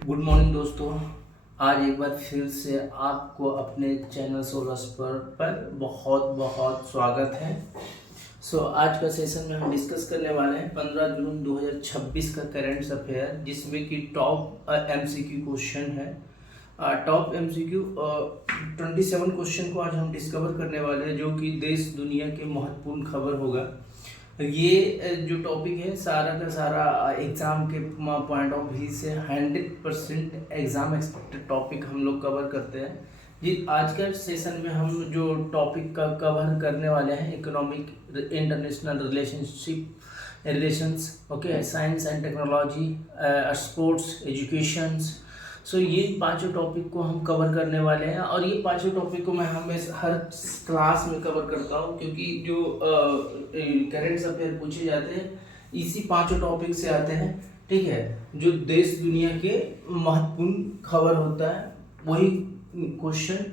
Good morning दोस्तों। आज एक बार फिर से आपको अपने चैनल सोलर स्पर पर बहुत बहुत स्वागत है। आज का सेशन में हम डिस्कस करने वाले हैं 15 जून 2026 का करंट अफेयर, जिसमें कि टॉप एमसीक्यू क्वेश्चन है। टॉप एमसीक्यू 27 क्वेश्चन को आज हम डिस्कवर करने वाले हैं, जो कि देश दुनिया के महत्वपूर्ण खबर होगा। ये जो टॉपिक है सारा का सारा एग्ज़ाम के पॉइंट ऑफ व्यू से 100% एग्ज़ाम एक्सपेक्टेड टॉपिक हम लोग कवर करते हैं जी। आज के सेशन में हम जो टॉपिक का कवर करने वाले हैं, economic, international relations, okay, science and technology, sports, educations. ये पांचों टॉपिक को हम कवर करने वाले हैं, और ये पांचों टॉपिक को मैं हमेशा हर क्लास में कवर करता हूँ, क्योंकि जो करंट अफेयर पूछे जाते हैं इसी पांचों टॉपिक से आते हैं। ठीक है, जो देश दुनिया के महत्वपूर्ण खबर होता है वही क्वेश्चन,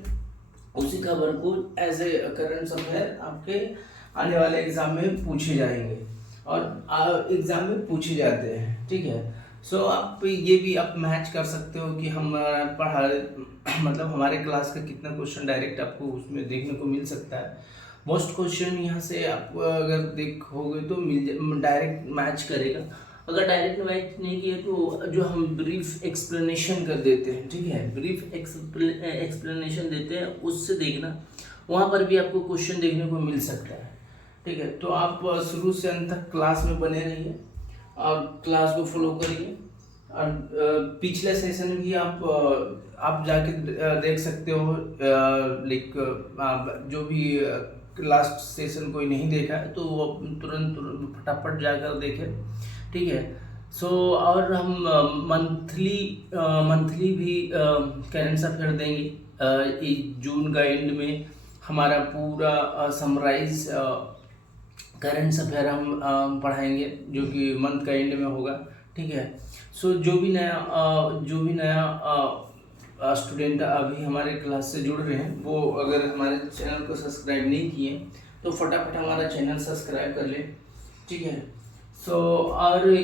उसी खबर को एज ए करंट अफेयर आपके आने वाले एग्जाम में पूछे जाएंगे और एग्जाम में पूछे जाते हैं। ठीक है, आप ये भी आप मैच कर सकते हो कि हम पढ़ा मतलब हमारे क्लास का कितना क्वेश्चन डायरेक्ट आपको उसमें देखने को मिल सकता है। मोस्ट क्वेश्चन यहाँ से आप अगर देखोगे तो डायरेक्ट मैच करेगा। अगर डायरेक्ट मैच नहीं किया तो जो हम ब्रीफ एक्सप्लेनेशन कर देते हैं, ठीक है, ब्रीफ एक्सप्लेनेशन देते हैं, उससे देखना, वहाँ पर भी आपको क्वेश्चन देखने को मिल सकता है। ठीक है, तो आप शुरू से अंत तक क्लास में बने रहिए और क्लास को फॉलो करिए। और पिछले सेशन भी आप जाके देख सकते हो, लाइक जो भी लास्ट सेशन कोई नहीं देखा है तो वो तुरंत फटाफट जाकर देखे। ठीक है, और हम मंथली भी करेंट अफेयर देंगे। जून का एंड में हमारा पूरा समराइज करंट अफेयर हम पढ़ाएंगे, जो कि मंथ का एंड में होगा। ठीक है, जो भी नया स्टूडेंट अभी हमारे क्लास से जुड़ रहे हैं, वो अगर हमारे चैनल को सब्सक्राइब नहीं किए तो फटाफट हमारा चैनल सब्सक्राइब कर ले। ठीक है, और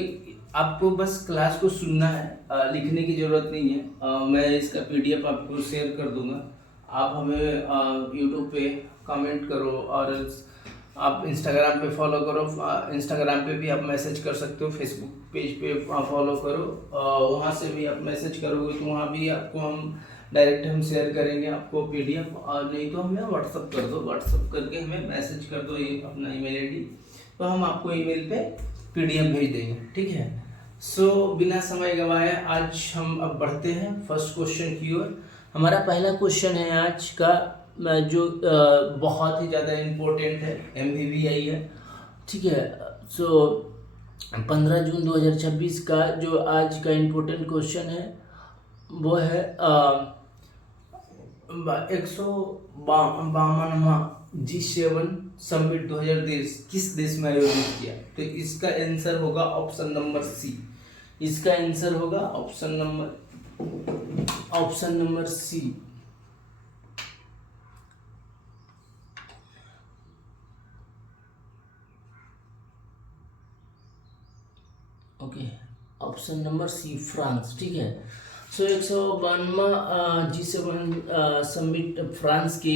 आपको बस क्लास को सुनना है, लिखने की ज़रूरत नहीं है। मैं इसका PDF आपको शेयर कर दूंगा, आप हमें यूट्यूब पे कमेंट करो और आप इंस्टाग्राम पे फॉलो करो। इंस्टाग्राम पे भी आप मैसेज कर सकते हो, फेसबुक पेज पे फॉलो करो, वहाँ से भी आप मैसेज करोगे तो वहाँ भी आपको हम डायरेक्ट शेयर करेंगे आपको PDF, और नहीं तो हमें व्हाट्सअप कर दो, व्हाट्सअप करके हमें मैसेज कर दो ये अपना email ID, तो हम आपको email पे PDF भेज देंगे। ठीक है, बिना समय गवाए आज हम अब बढ़ते हैं फर्स्ट क्वेश्चन की ओर। हमारा पहला क्वेश्चन है आज का, जो बहुत ही ज़्यादा इम्पोर्टेंट है, MVVI है। ठीक है, 15 जून 2026 का जो आज का इम्पोर्टेंट क्वेश्चन है वो है 152वां G7 समिट 2023 किस देश में आयोजित किया? तो इसका आंसर होगा ऑप्शन नंबर सी। इसका आंसर होगा option number C. Okay, option number C, France. ठीक है, 152वां G7 समिट फ्रांस के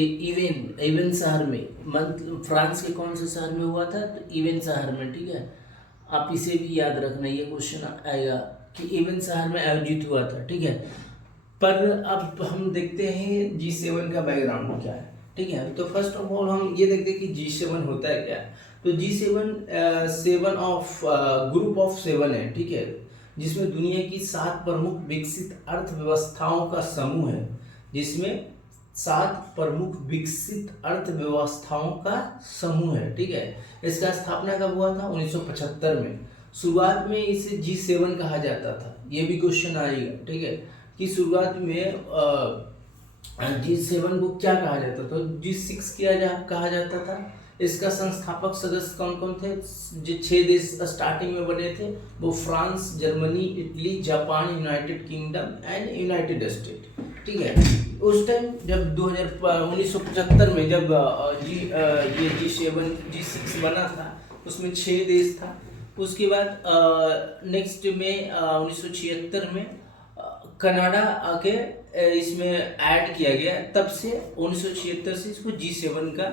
इवेन शहर में, फ्रांस के कौन से शहर में हुआ था? तो इवेन शहर में। ठीक है, आप इसे भी याद रखना, ये क्वेश्चन आएगा कि इवेन शहर में आयोजित हुआ था। ठीक है, पर अब हम देखते हैं G7 का बैकग्राउंड क्या है। ठीक है, तो फर्स्ट ऑफ ऑल हम ये देखते हैं कि G7 होता है क्या। तो G7 ग्रुप ऑफ 7 है। ठीक है, जिसमें दुनिया की 7 प्रमुख विकसित अर्थव्यवस्थाओं का समूह है, जिसमें 7 प्रमुख विकसित अर्थव्यवस्थाओं का समूह है। ठीक है, इसका स्थापना कब हुआ था? 1975 में। शुरुआत में इसे G7 कहा जाता था, ये भी क्वेश्चन आएगा। ठीक है, कि शुरुआत में G7 को क्या कहा जाता था? G6 कहा जाता था। इसका संस्थापक सदस्य कौन कौन थे? जो 6 देश स्टार्टिंग में बने थे, वो France, Germany, Italy, Japan, United kingdom and United state. ठीक है, उस टाइम जब 1975 में जब ये G6 बना था, उसमें 6 देश था। उसके बाद नेक्स्ट में 1976 में कनाडा आके इसमें ऐड किया गया, तब से 1976 से इसको G7 का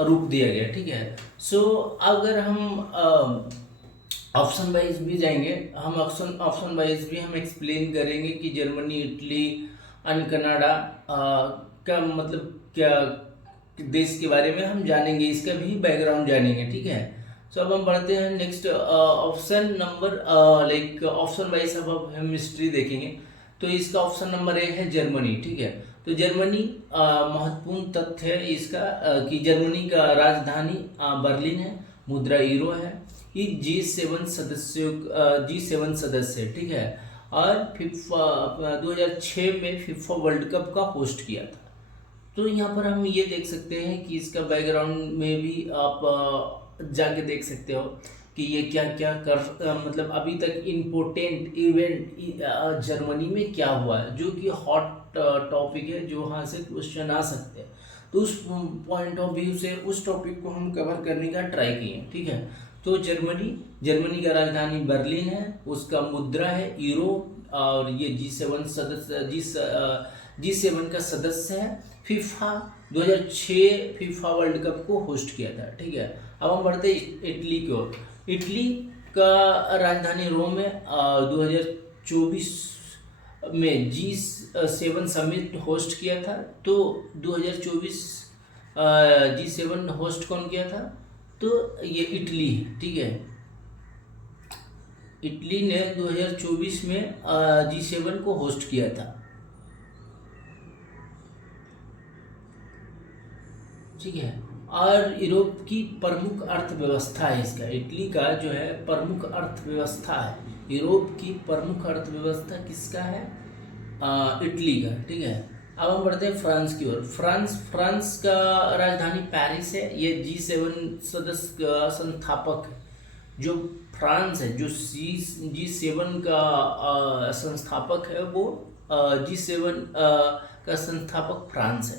रूप दिया गया, ठीक है। सो अगर हम ऑप्शन वाइज भी जाएंगे, हम ऑप्शन वाइज भी हम एक्सप्लेन करेंगे कि जर्मनी, इटली एंड कनाडा का मतलब क्या देश के बारे में हम जानेंगे, इसका भी बैकग्राउंड जानेंगे, ठीक है। सो अब हम बढ़ते हैं next option number, like option wise अब हम हिस्ट्री देखेंगे। तो इसका ऑप्शन नंबर ए है जर्मनी, ठीक है। तो जर्मनी महत्वपूर्ण तथ्य है इसका कि जर्मनी का राजधानी बर्लिन है, मुद्रा यूरो है, ये G7 सदस्य है, ठीक है। और फिफा 2006 में फीफा वर्ल्ड कप का होस्ट किया था। तो यहाँ पर हम ये देख सकते हैं कि इसका बैकग्राउंड में भी आप जाके देख सकते हो कि ये क्या क्या मतलब अभी तक इम्पोर्टेंट इवेंट जर्मनी में क्या हुआ है, जो कि हॉट टॉपिक है, जो वहाँ से क्वेश्चन आ सकते हैं। तो उस पॉइंट ऑफ व्यू से उस टॉपिक को हम कवर करने का ट्राई किए, ठीक है। तो जर्मनी का राजधानी बर्लिन है, उसका मुद्रा है यूरो, और ये G7 का सदस्य है। फीफा 2006 फीफा वर्ल्ड कप को होस्ट किया था, ठीक है। अब हम बढ़ते इटली की ओर। इटली का राजधानी रोम है, 2024 में G7 समिट होस्ट किया था। तो 2024 G7 होस्ट कौन किया था? तो ये इटली है, ठीक है। इटली ने 2024 में G7 को होस्ट किया था, ठीक है। और यूरोप की प्रमुख अर्थव्यवस्था है इसका, इटली का जो है प्रमुख अर्थव्यवस्था है। यूरोप की प्रमुख अर्थव्यवस्था किसका है? इटली का, ठीक है। अब हम बढ़ते हैं फ्रांस की ओर। फ्रांस का राजधानी पेरिस है, ये G7 सदस्य का संस्थापक है। जो फ्रांस है, जो G7 का संस्थापक है, वो G7 का संस्थापक फ्रांस है।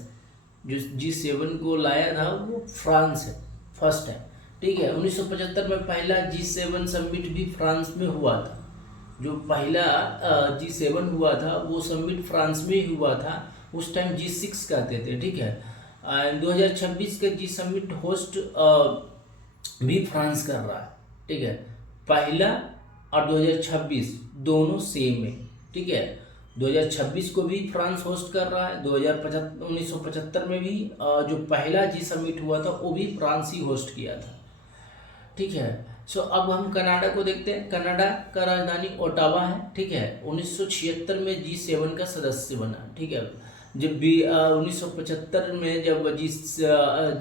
जो G7 को लाया था वो फ्रांस है, फर्स्ट है, ठीक है। 1975 में पहला G7 समिट भी फ्रांस में हुआ था। जो पहला G7 हुआ था वो समिट फ्रांस में ही हुआ था, उस टाइम G6 कहते थे, ठीक है। 2026 का G समिट होस्ट भी फ्रांस कर रहा है, ठीक है। पहला और 2026 दोनों सेम है, ठीक है। 2026 को भी फ्रांस होस्ट कर रहा है। 1975 में भी जो पहला G समिट हुआ था वो भी फ्रांस ही होस्ट किया था, ठीक है। सो अब हम कनाडा को देखते हैं। कनाडा का राजधानी ओटावा है, ठीक है। 1976 में G7 का सदस्य बना, ठीक है। जब भी 1975 में जब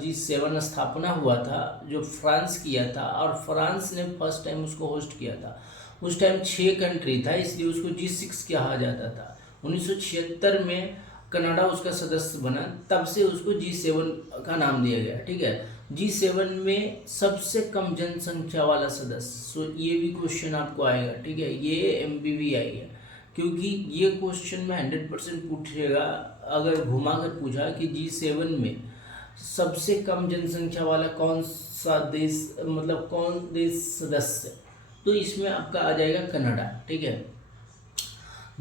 G7 स्थापना हुआ था, जो फ्रांस किया था, और फ्रांस ने फर्स्ट टाइम उसको होस्ट किया था। उस टाइम 6 कंट्री था, इसलिए उसको G6 कहा जाता था। 1976 में कनाडा उसका सदस्य बना, तब से उसको G7 का नाम दिया गया, ठीक है। G7 में सबसे कम जनसंख्या वाला सदस्य, सो ये भी क्वेश्चन आपको आएगा, ठीक है। ये MBBI है, क्योंकि ये क्वेश्चन में 100% पूछेगा। अगर घुमा कर पूछा कि G7 में सबसे कम जनसंख्या वाला कौन सा देश, मतलब कौन देश सदस्य, तो इसमें आपका आ जाएगा कनाडा, ठीक है।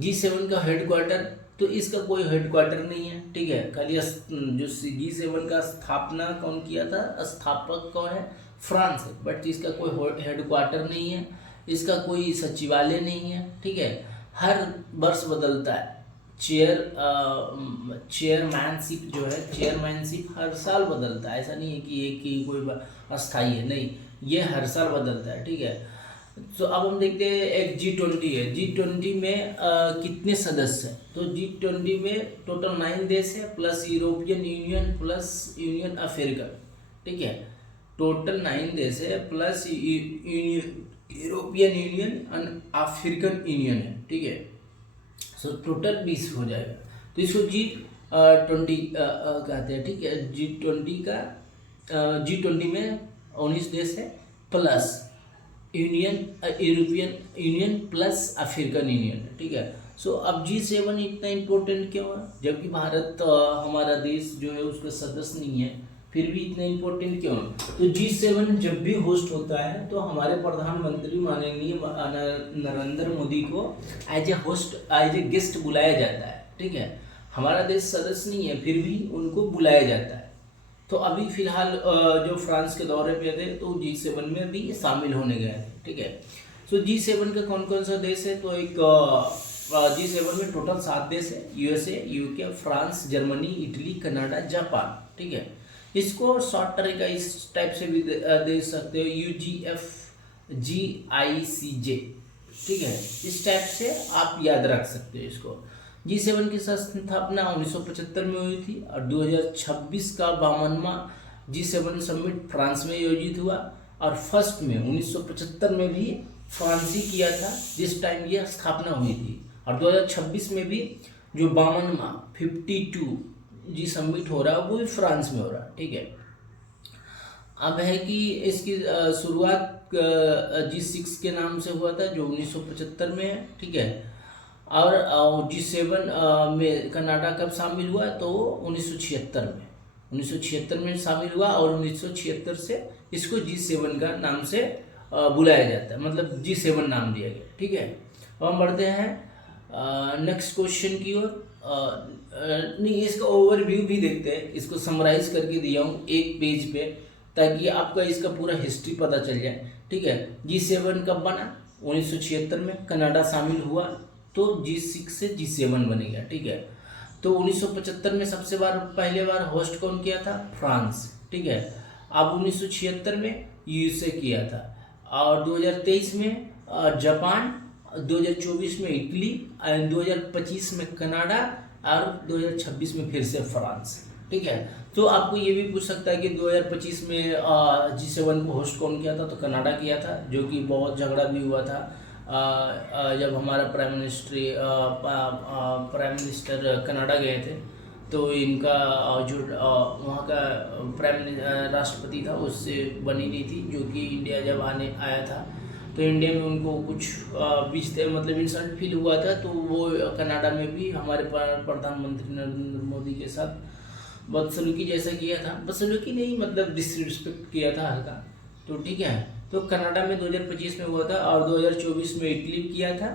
G7 का हेडक्वार्टर, तो इसका कोई हेडक्वार्टर नहीं है, ठीक है। खाली जो G7 का स्थापना कौन किया था, स्थापक कौन है? फ्रांस है, बट इसका कोई हेडक्वार्टर नहीं है, इसका कोई सचिवालय नहीं है, ठीक है। हर वर्ष बदलता है। चेयरमैनशिप जो है, चेयरमैनशिप हर साल बदलता है, ऐसा नहीं है कि एक ही कोई अस्थाई है, नहीं, ये हर साल बदलता है, ठीक है। तो अब हम देखते हैं एक G20 है। G20 में कितने सदस्य हैं? तो G20 में टोटल 9 देश है, plus European union, plus union Africa, ठीक है। टोटल 9 देश है, plus European union and African union है, ठीक है। सो टोटल 20 हो जाएगा। तो इसको G20 कहते हैं, ठीक है। G20 में 19 देश है, plus European union plus African union है, ठीक है। सो अब G7 इतना इम्पोर्टेंट क्यों है? जबकि भारत हमारा देश जो है उसका सदस्य नहीं है, फिर भी इतना इम्पोर्टेंट क्यों? तो G7 जब भी होस्ट होता है तो हमारे प्रधानमंत्री माननीय नरेंद्र मोदी को as a host, as a guest बुलाया जाता है। ठीक है, हमारा देश सदस्य नहीं है, फिर भी उनको बुलाया जाता है। तो अभी फिलहाल जो फ्रांस के दौरे पे थे तो G7 में भी शामिल होने गए थे। ठीक है, सो G7 का कौन कौन सा देश है? तो एक G7 में टोटल 7 देश है, USA, UK, France, Germany, Italy, Canada, Japan. ठीक है, इसको शॉर्ट तरीका इस टाइप से भी दे सकते हो, UGFGICJ। ठीक है, इस टाइप से आप याद रख सकते हो इसको। G7 की स्थापना 1975 में हुई थी और 2026 का 52वां G7 समिट फ्रांस में आयोजित हुआ और फर्स्ट में 1975 में भी फ्रांस ही किया था जिस टाइम ये स्थापना हुई थी, और 2026 में भी जो 52वां 52 जी समिट हो रहा है वो भी फ्रांस में हो रहा है। ठीक है, अब है कि इसकी शुरुआत G6 के नाम से हुआ था जो 1975 में है। ठीक है, और G7 में कनाडा कब शामिल हुआ? तो 1976 में शामिल हुआ और 1976 से इसको G7 का नाम से बुलाया जाता है, मतलब G7 नाम दिया गया। ठीक है, अब हम बढ़ते हैं नेक्स्ट क्वेश्चन की ओर। नहीं, इसका ओवरव्यू भी देखते हैं, इसको समराइज करके दिया हूँ एक पेज पे ताकि आपका इसका पूरा हिस्ट्री पता चल जाए। ठीक है, G7 कब बना? 1976 में कनाडा शामिल हुआ तो G6 से G7 बनेगा। ठीक है, तो 1975 में सबसे पहले बार होस्ट कौन किया था? फ्रांस। ठीक है, अब 1976 में USA किया था और 2023 में जापान, 2024 में इटली, 2025 में कनाडा और 2026 में फिर से फ्रांस। ठीक है, तो आपको ये भी पूछ सकता है कि 2025 में G7 को होस्ट कौन किया था? तो कनाडा किया था, जो कि बहुत झगड़ा भी हुआ था जब हमारा प्राइम मिनिस्टर कनाडा गए थे तो इनका जो वहाँ का राष्ट्रपति था उससे बनी नहीं थी, जो कि इंडिया जब आया था तो इंडिया में उनको कुछ बीच मतलब इंसल्ट फील हुआ था, तो वो कनाडा में भी हमारे प्रधानमंत्री नरेंद्र मोदी के साथ बदसलूकी जैसा किया था। बदसलूकी नहीं, मतलब डिसरिस्पेक्ट किया था हल्का। तो ठीक है, तो कनाडा में 2025 में हुआ था और 2024 में इटली किया था।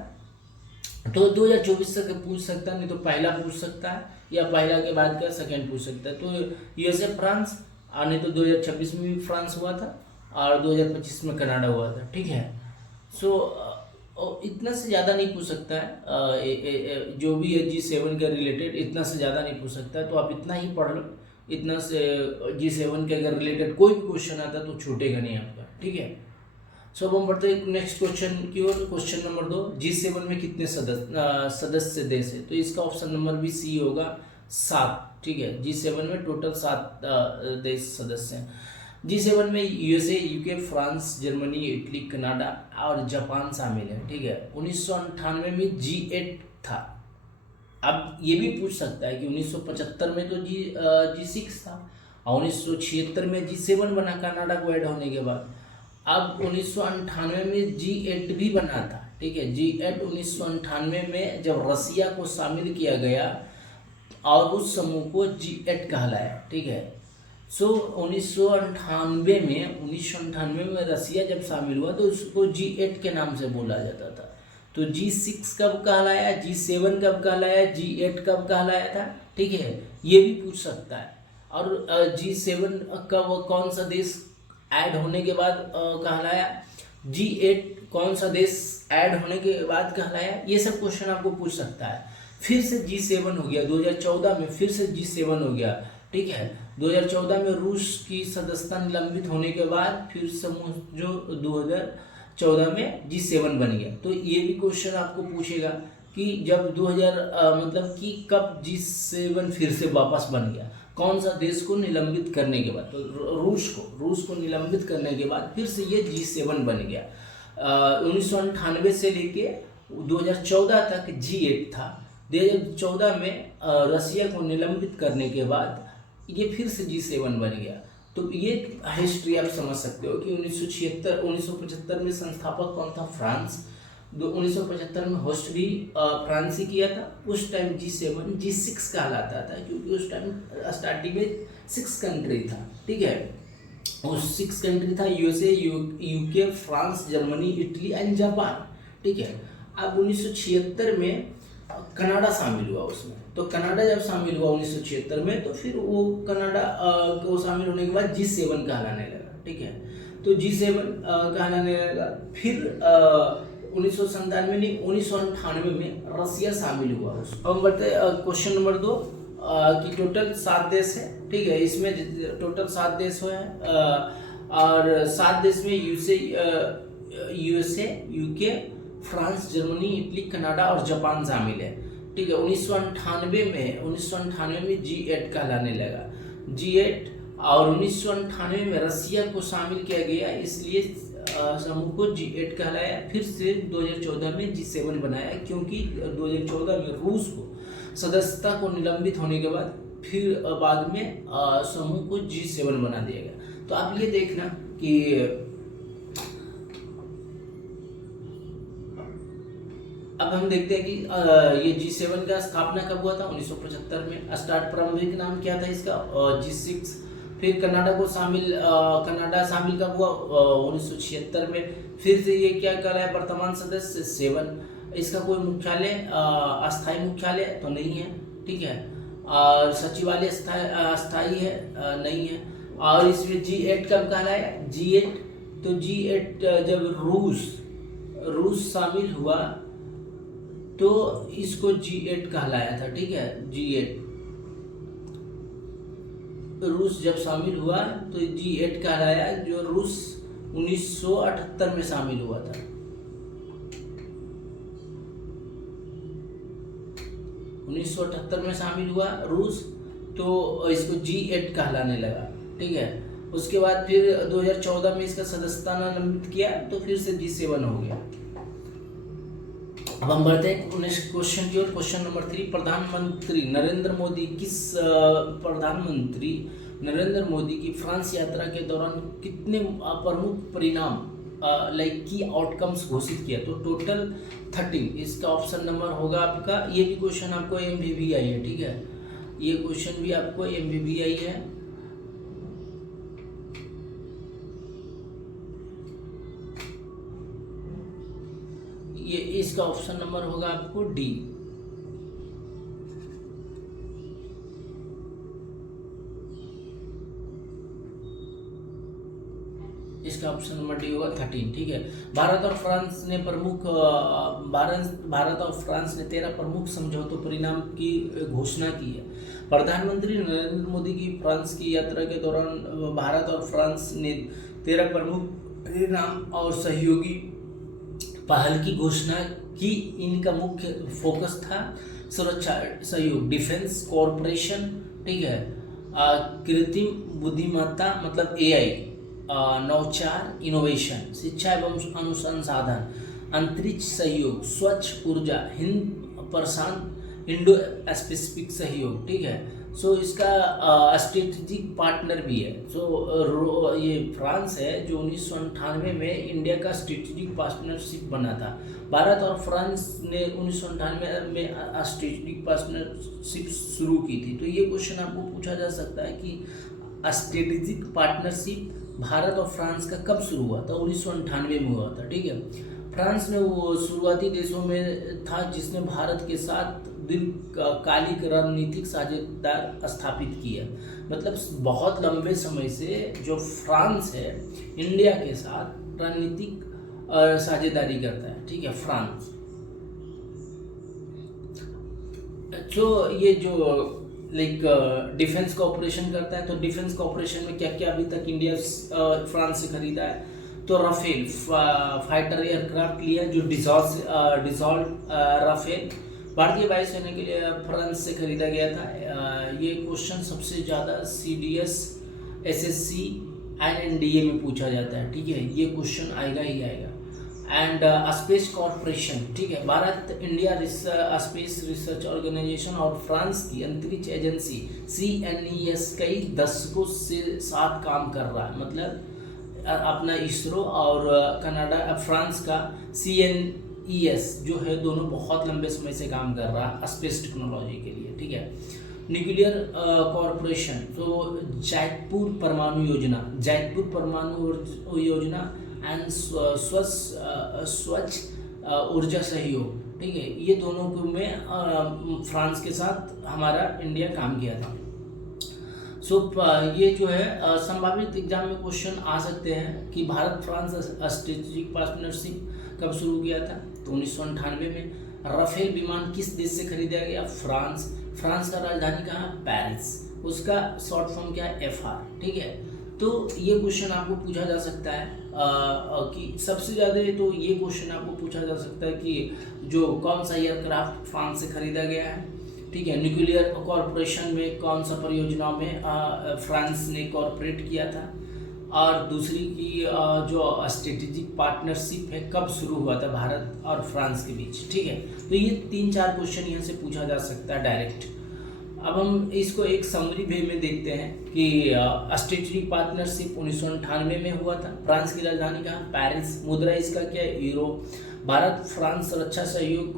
तो 2024 तक पूछ सकता, नहीं तो पहला पूछ सकता है या पहला के बाद का सेकंड पूछ सकता है। तो USA फ्रांस, और नहीं तो 2026 में भी फ्रांस हुआ था और 2025 में कनाडा हुआ था। ठीक है, सो इतना से ज़्यादा नहीं पूछ सकता है, जो भी है G7 के रिलेटेड इतना से ज़्यादा नहीं पूछ सकता है। तो आप इतना ही पढ़ लो, इतना से G7 के अगर रिलेटेड कोई भी क्वेश्चन आता तो छूटेगा नहीं आपका। ठीक है, सो अब हम बढ़ते हैं नेक्स्ट क्वेश्चन की ओर। क्वेश्चन नंबर 2, G7 में कितने सदस्य देश है? तो इसका ऑप्शन नंबर भी सी होगा, 7। ठीक है, G7 में टोटल 7 देश सदस्य हैं। G7 में USA, UK, France, Germany, Italy, Canada और जापान शामिल है। ठीक है, 1998 में G8 था। अब ये भी पूछ सकता है कि 1975 में तो G6 था और 1976 में G7 बना कनाडा को ऐड होने के बाद। अब 1998 में G8 भी बना था। ठीक है, G8 1998 में जब रसिया को शामिल किया गया और उस समूह को G8 कहलाया। ठीक है, सो 1998 में रसिया जब शामिल हुआ तो उसको G8 के नाम से बोला जाता था। तो G6 कब कहलाया, G7 कब कहलाया, G8 कब कहलाया था? ठीक है, ये भी पूछ सकता है। और G7 का वो कौन सा देश ऐड होने के बाद कहलाया, G8 कौन सा देश ऐड होने के बाद कहलाया, ये सब क्वेश्चन आपको पूछ सकता है। फिर से G7 हो गया 2014 में, फिर से G7 हो गया। ठीक है, 2014 में रूस की सदस्यता निलंबित होने के बाद फिर समूह जो 2014 में G7 बन गया। तो ये भी क्वेश्चन आपको पूछेगा कि जब 2000 मतलब कि कब G7 फिर से वापस बन गया, कौन सा देश को निलंबित करने के बाद? तो रूस को निलंबित करने के बाद फिर से ये G7 बन गया। 1998 से लेके 2014 तक G8 था। 2014 में रसिया को निलंबित करने के बाद ये फिर से G7 बन गया। तो ये हिस्ट्री आप समझ सकते हो कि 1975 में संस्थापक कौन था? फ्रांस। 1975 में होस्ट भी फ्रांस ही किया था। उस टाइम G7 G6 कहलाता था, क्योंकि उस टाइम स्टार्टिंग में 6 कंट्री था, ठीक है। उस 6 कंट्री था USA, UK, France, Germany, Italy and Japan, ठीक है। अब 1976 में कनाडा शामिल हुआ उसमें। तो कनाडा जब शामिल हुआ 1976 में, तो फिर वो कनाडा को शामिल होने के बाद G7 कहलाने लगा, ठीक है। तो G7 कहलाने लगा। फिर 1997 नहीं, 1998 में रसिया शामिल हुआ। अब हम बढ़ते क्वेश्चन नंबर 2 कि टोटल 7 देश है, ठीक है। इसमें टोटल 7 देश है, और 7 देश में USA, UK, France, Germany, Italy, Canada और जापान शामिल है, ठीक है। 1998 में G8 कहलाने लगा, G8। और 1998 में रसिया को शामिल किया गया, इसलिए समूह को G8 कहलाया। फिर से 2014 में G7 बनाया, क्योंकि 2014 में रूस को सदस्यता को निलंबित होने के बाद फिर बाद में समूह को G7 बना दिया गया। तो आप ये देखना कि अब हम देखते हैं कि ये G7 का स्थापना कब हुआ था, 1975 में। स्टार्ट प्रारंभिक नाम क्या था इसका, G6। फिर कनाडा शामिल कब हुआ, 1976 में। फिर से ये क्या कहलाया, वर्तमान सदस्य 7। इसका कोई मुख्यालय, अस्थायी मुख्यालय तो नहीं है, ठीक है। और सचिवालय अस्थायी है, नहीं है। और इसमें G8 कब कहलाया, G8 तो G8 जब रूस शामिल हुआ तो इसको G8 कहलाया था, ठीक है। G8 रूस जब शामिल हुआ तो G8 कहलाया, जो रूस 1978 में शामिल हुआ था। 1978 में शामिल हुआ रूस, तो इसको G8 कहलाने लगा, ठीक है। उसके बाद फिर 2014 में इसका सदस्यता निलंबित किया, तो फिर से G7 हो गया। अब हम बढ़ते हैं नेक्स्ट क्वेश्चन की ओर। क्वेश्चन नंबर 3, प्रधानमंत्री नरेंद्र मोदी की फ्रांस यात्रा के दौरान कितने प्रमुख परिणाम की आउटकम्स घोषित किया। तो टोटल 13, इसका ऑप्शन नंबर होगा आपका। ये भी क्वेश्चन आपको MBBI है, ठीक है। ये क्वेश्चन भी आपको MBBI है। ये इसका ऑप्शन नंबर होगा आपको D। इसका ऑप्शन नंबर D होगा 13, ठीक है। भारत और फ्रांस ने 13 प्रमुख समझौतों परिणाम की घोषणा की है। प्रधानमंत्री नरेंद्र मोदी की फ्रांस की यात्रा के दौरान भारत और फ्रांस ने 13 प्रमुख परिणाम और सहयोगी पहल की घोषणा की। इनका मुख्य फोकस था सुरक्षा सहयोग, डिफेंस कॉर्पोरेशन, ठीक है। कृत्रिम बुद्धिमत्ता मतलब AI, नवाचार इनोवेशन, शिक्षा एवं अनुसंधान, अंतरिक्ष सहयोग, स्वच्छ ऊर्जा, हिंद प्रशांत इंडो पैसिफिक सहयोग, ठीक है। सो इसका स्ट्रेटेजिक पार्टनर भी है। सो ये फ्रांस है जो 1998 में इंडिया का स्ट्रेटेजिक पार्टनरशिप बना था। भारत और फ्रांस ने 1998 में स्ट्रेटेजिक पार्टनरशिप शुरू की थी। तो ये क्वेश्चन आपको पूछा जा सकता है कि स्ट्रेटेजिक पार्टनरशिप भारत और फ्रांस का कब शुरू हुआ था। 1998 में हुआ था, ठीक है। फ्रांस ने वो शुरुआती देशों में था जिसने भारत के साथ दीर्घकालिक रणनीतिक साझेदार स्थापित किया। मतलब बहुत लंबे समय से जो फ्रांस है इंडिया के साथ रणनीतिक साझेदारी करता है, ठीक है, फ्रांस। तो ये जो डिफेंस कॉर्पोरेशन करता है, तो डिफेंस कॉर्पोरेशन में क्या क्या अभी तक इंडिया फ्रांस से खरीदा है। तो राफेल फाइटर एयरक्राफ्ट लिया, जो डिजॉल्ट राफेल भारतीय वायुसेना के लिए फ्रांस से खरीदा गया था। ये क्वेश्चन सबसे ज़्यादा CDS, SSC एंड NDA में पूछा जाता है, ठीक है। ये क्वेश्चन आएगा ही आएगा। एंड स्पेस कॉर्पोरेशन, ठीक है, Bharat India space research organisation और फ्रांस की अंतरिक्ष एजेंसी CNES कई दशकों से साथ काम कर रहा है। मतलब अपना इसरो और कनाडा फ्रांस का CNES ES जो है दोनों बहुत लंबे समय से काम कर रहा है स्पेस टेक्नोलॉजी के लिए, ठीक है। न्यूक्लियर कॉरपोरेशन, तो जैतपुर परमाणु योजना एंड स्वच्छ ऊर्जा सहयोग, ठीक है। ये दोनों में फ्रांस के साथ हमारा इंडिया काम किया था। ये जो है संभावित एग्जाम में क्वेश्चन आ सकते हैं कि भारत फ्रांस स्ट्रेटेजिक पार्टनरशिप कब शुरू किया था, तो 1998 में। राफेल विमान किस देश से खरीदा गया, फ्रांस। फ्रांस का राजधानी कहाँ है, पेरिस। उसका शॉर्ट फॉर्म क्या है, FR, ठीक है। तो ये क्वेश्चन आपको पूछा जा सकता है कि सबसे ज़्यादा तो ये क्वेश्चन आपको पूछा जा सकता है कि जो कौन सा एयरक्राफ्ट फ्रांस से खरीदा गया है, ठीक है। न्यूक्लियर कॉरपोरेशन में कौन सा परियोजना में फ्रांस ने कॉर्पोरेट किया था, और दूसरी की जो स्ट्रेटेजिक पार्टनरशिप है कब शुरू हुआ था भारत और फ्रांस के बीच, ठीक है। तो ये 3-4 क्वेश्चन यहाँ से पूछा जा सकता है डायरेक्ट। अब हम इसको एक समरी वे में देखते हैं कि स्ट्रेटेजिक पार्टनरशिप 1998 में हुआ था। फ्रांस की राजधानी कहाँ, पेरिस। मुद्रा इसका क्या है, यूरो। भारत फ्रांस रक्षा सहयोग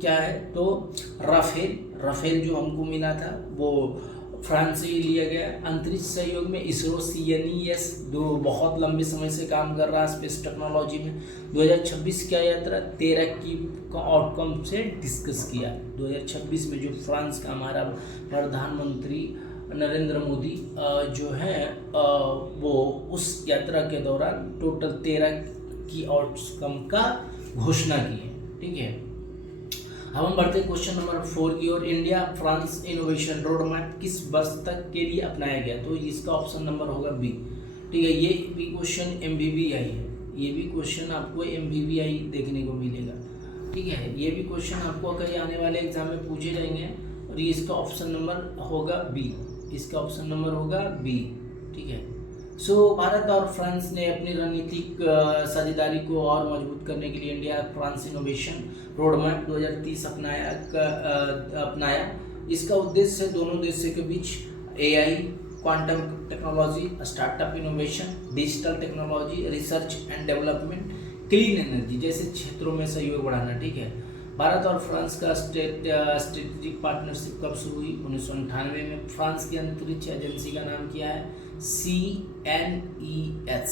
क्या है, तो राफेल जो हमको मिला था वो फ्रांस से ही लिया गया। अंतरिक्ष सहयोग में इसरो CNES जो बहुत लंबे समय से काम कर रहा है स्पेस टेक्नोलॉजी में। 2026 क्या यात्रा 13 की आउटकम से डिस्कस किया। 2026 में जो फ्रांस का हमारा प्रधानमंत्री नरेंद्र मोदी जो है वो उस यात्रा के दौरान टोटल 13 की आउटकम का घोषणा की है, ठीक है। अब हम बढ़ते हैं क्वेश्चन नंबर 4 की ओर। India France innovation roadmap किस वर्ष तक के लिए अपनाया गया, तो इसका ऑप्शन नंबर होगा B, ठीक है। ये भी क्वेश्चन MBBI है, ये भी क्वेश्चन आपको MBBI देखने को मिलेगा, ठीक है। ये भी क्वेश्चन आपको कई आने वाले एग्जाम में पूछे जाएंगे, और ये इसका ऑप्शन नंबर होगा B, इसका ऑप्शन नंबर होगा B, ठीक है। भारत और फ्रांस ने अपनी रणनीतिक साझेदारी को और मजबूत करने के लिए India France innovation road map 2030 अपनाया। इसका उद्देश्य है दोनों देशों के बीच AI, quantum technology, startup innovation, digital technology, research and development, clean energy जैसे क्षेत्रों में सहयोग बढ़ाना, ठीक है। भारत और फ्रांस का स्ट्रेटेजिक पार्टनरशिप कब शुरू हुई, 1998 में। फ्रांस की अंतरिक्ष एजेंसी का नाम क्या है, CNES।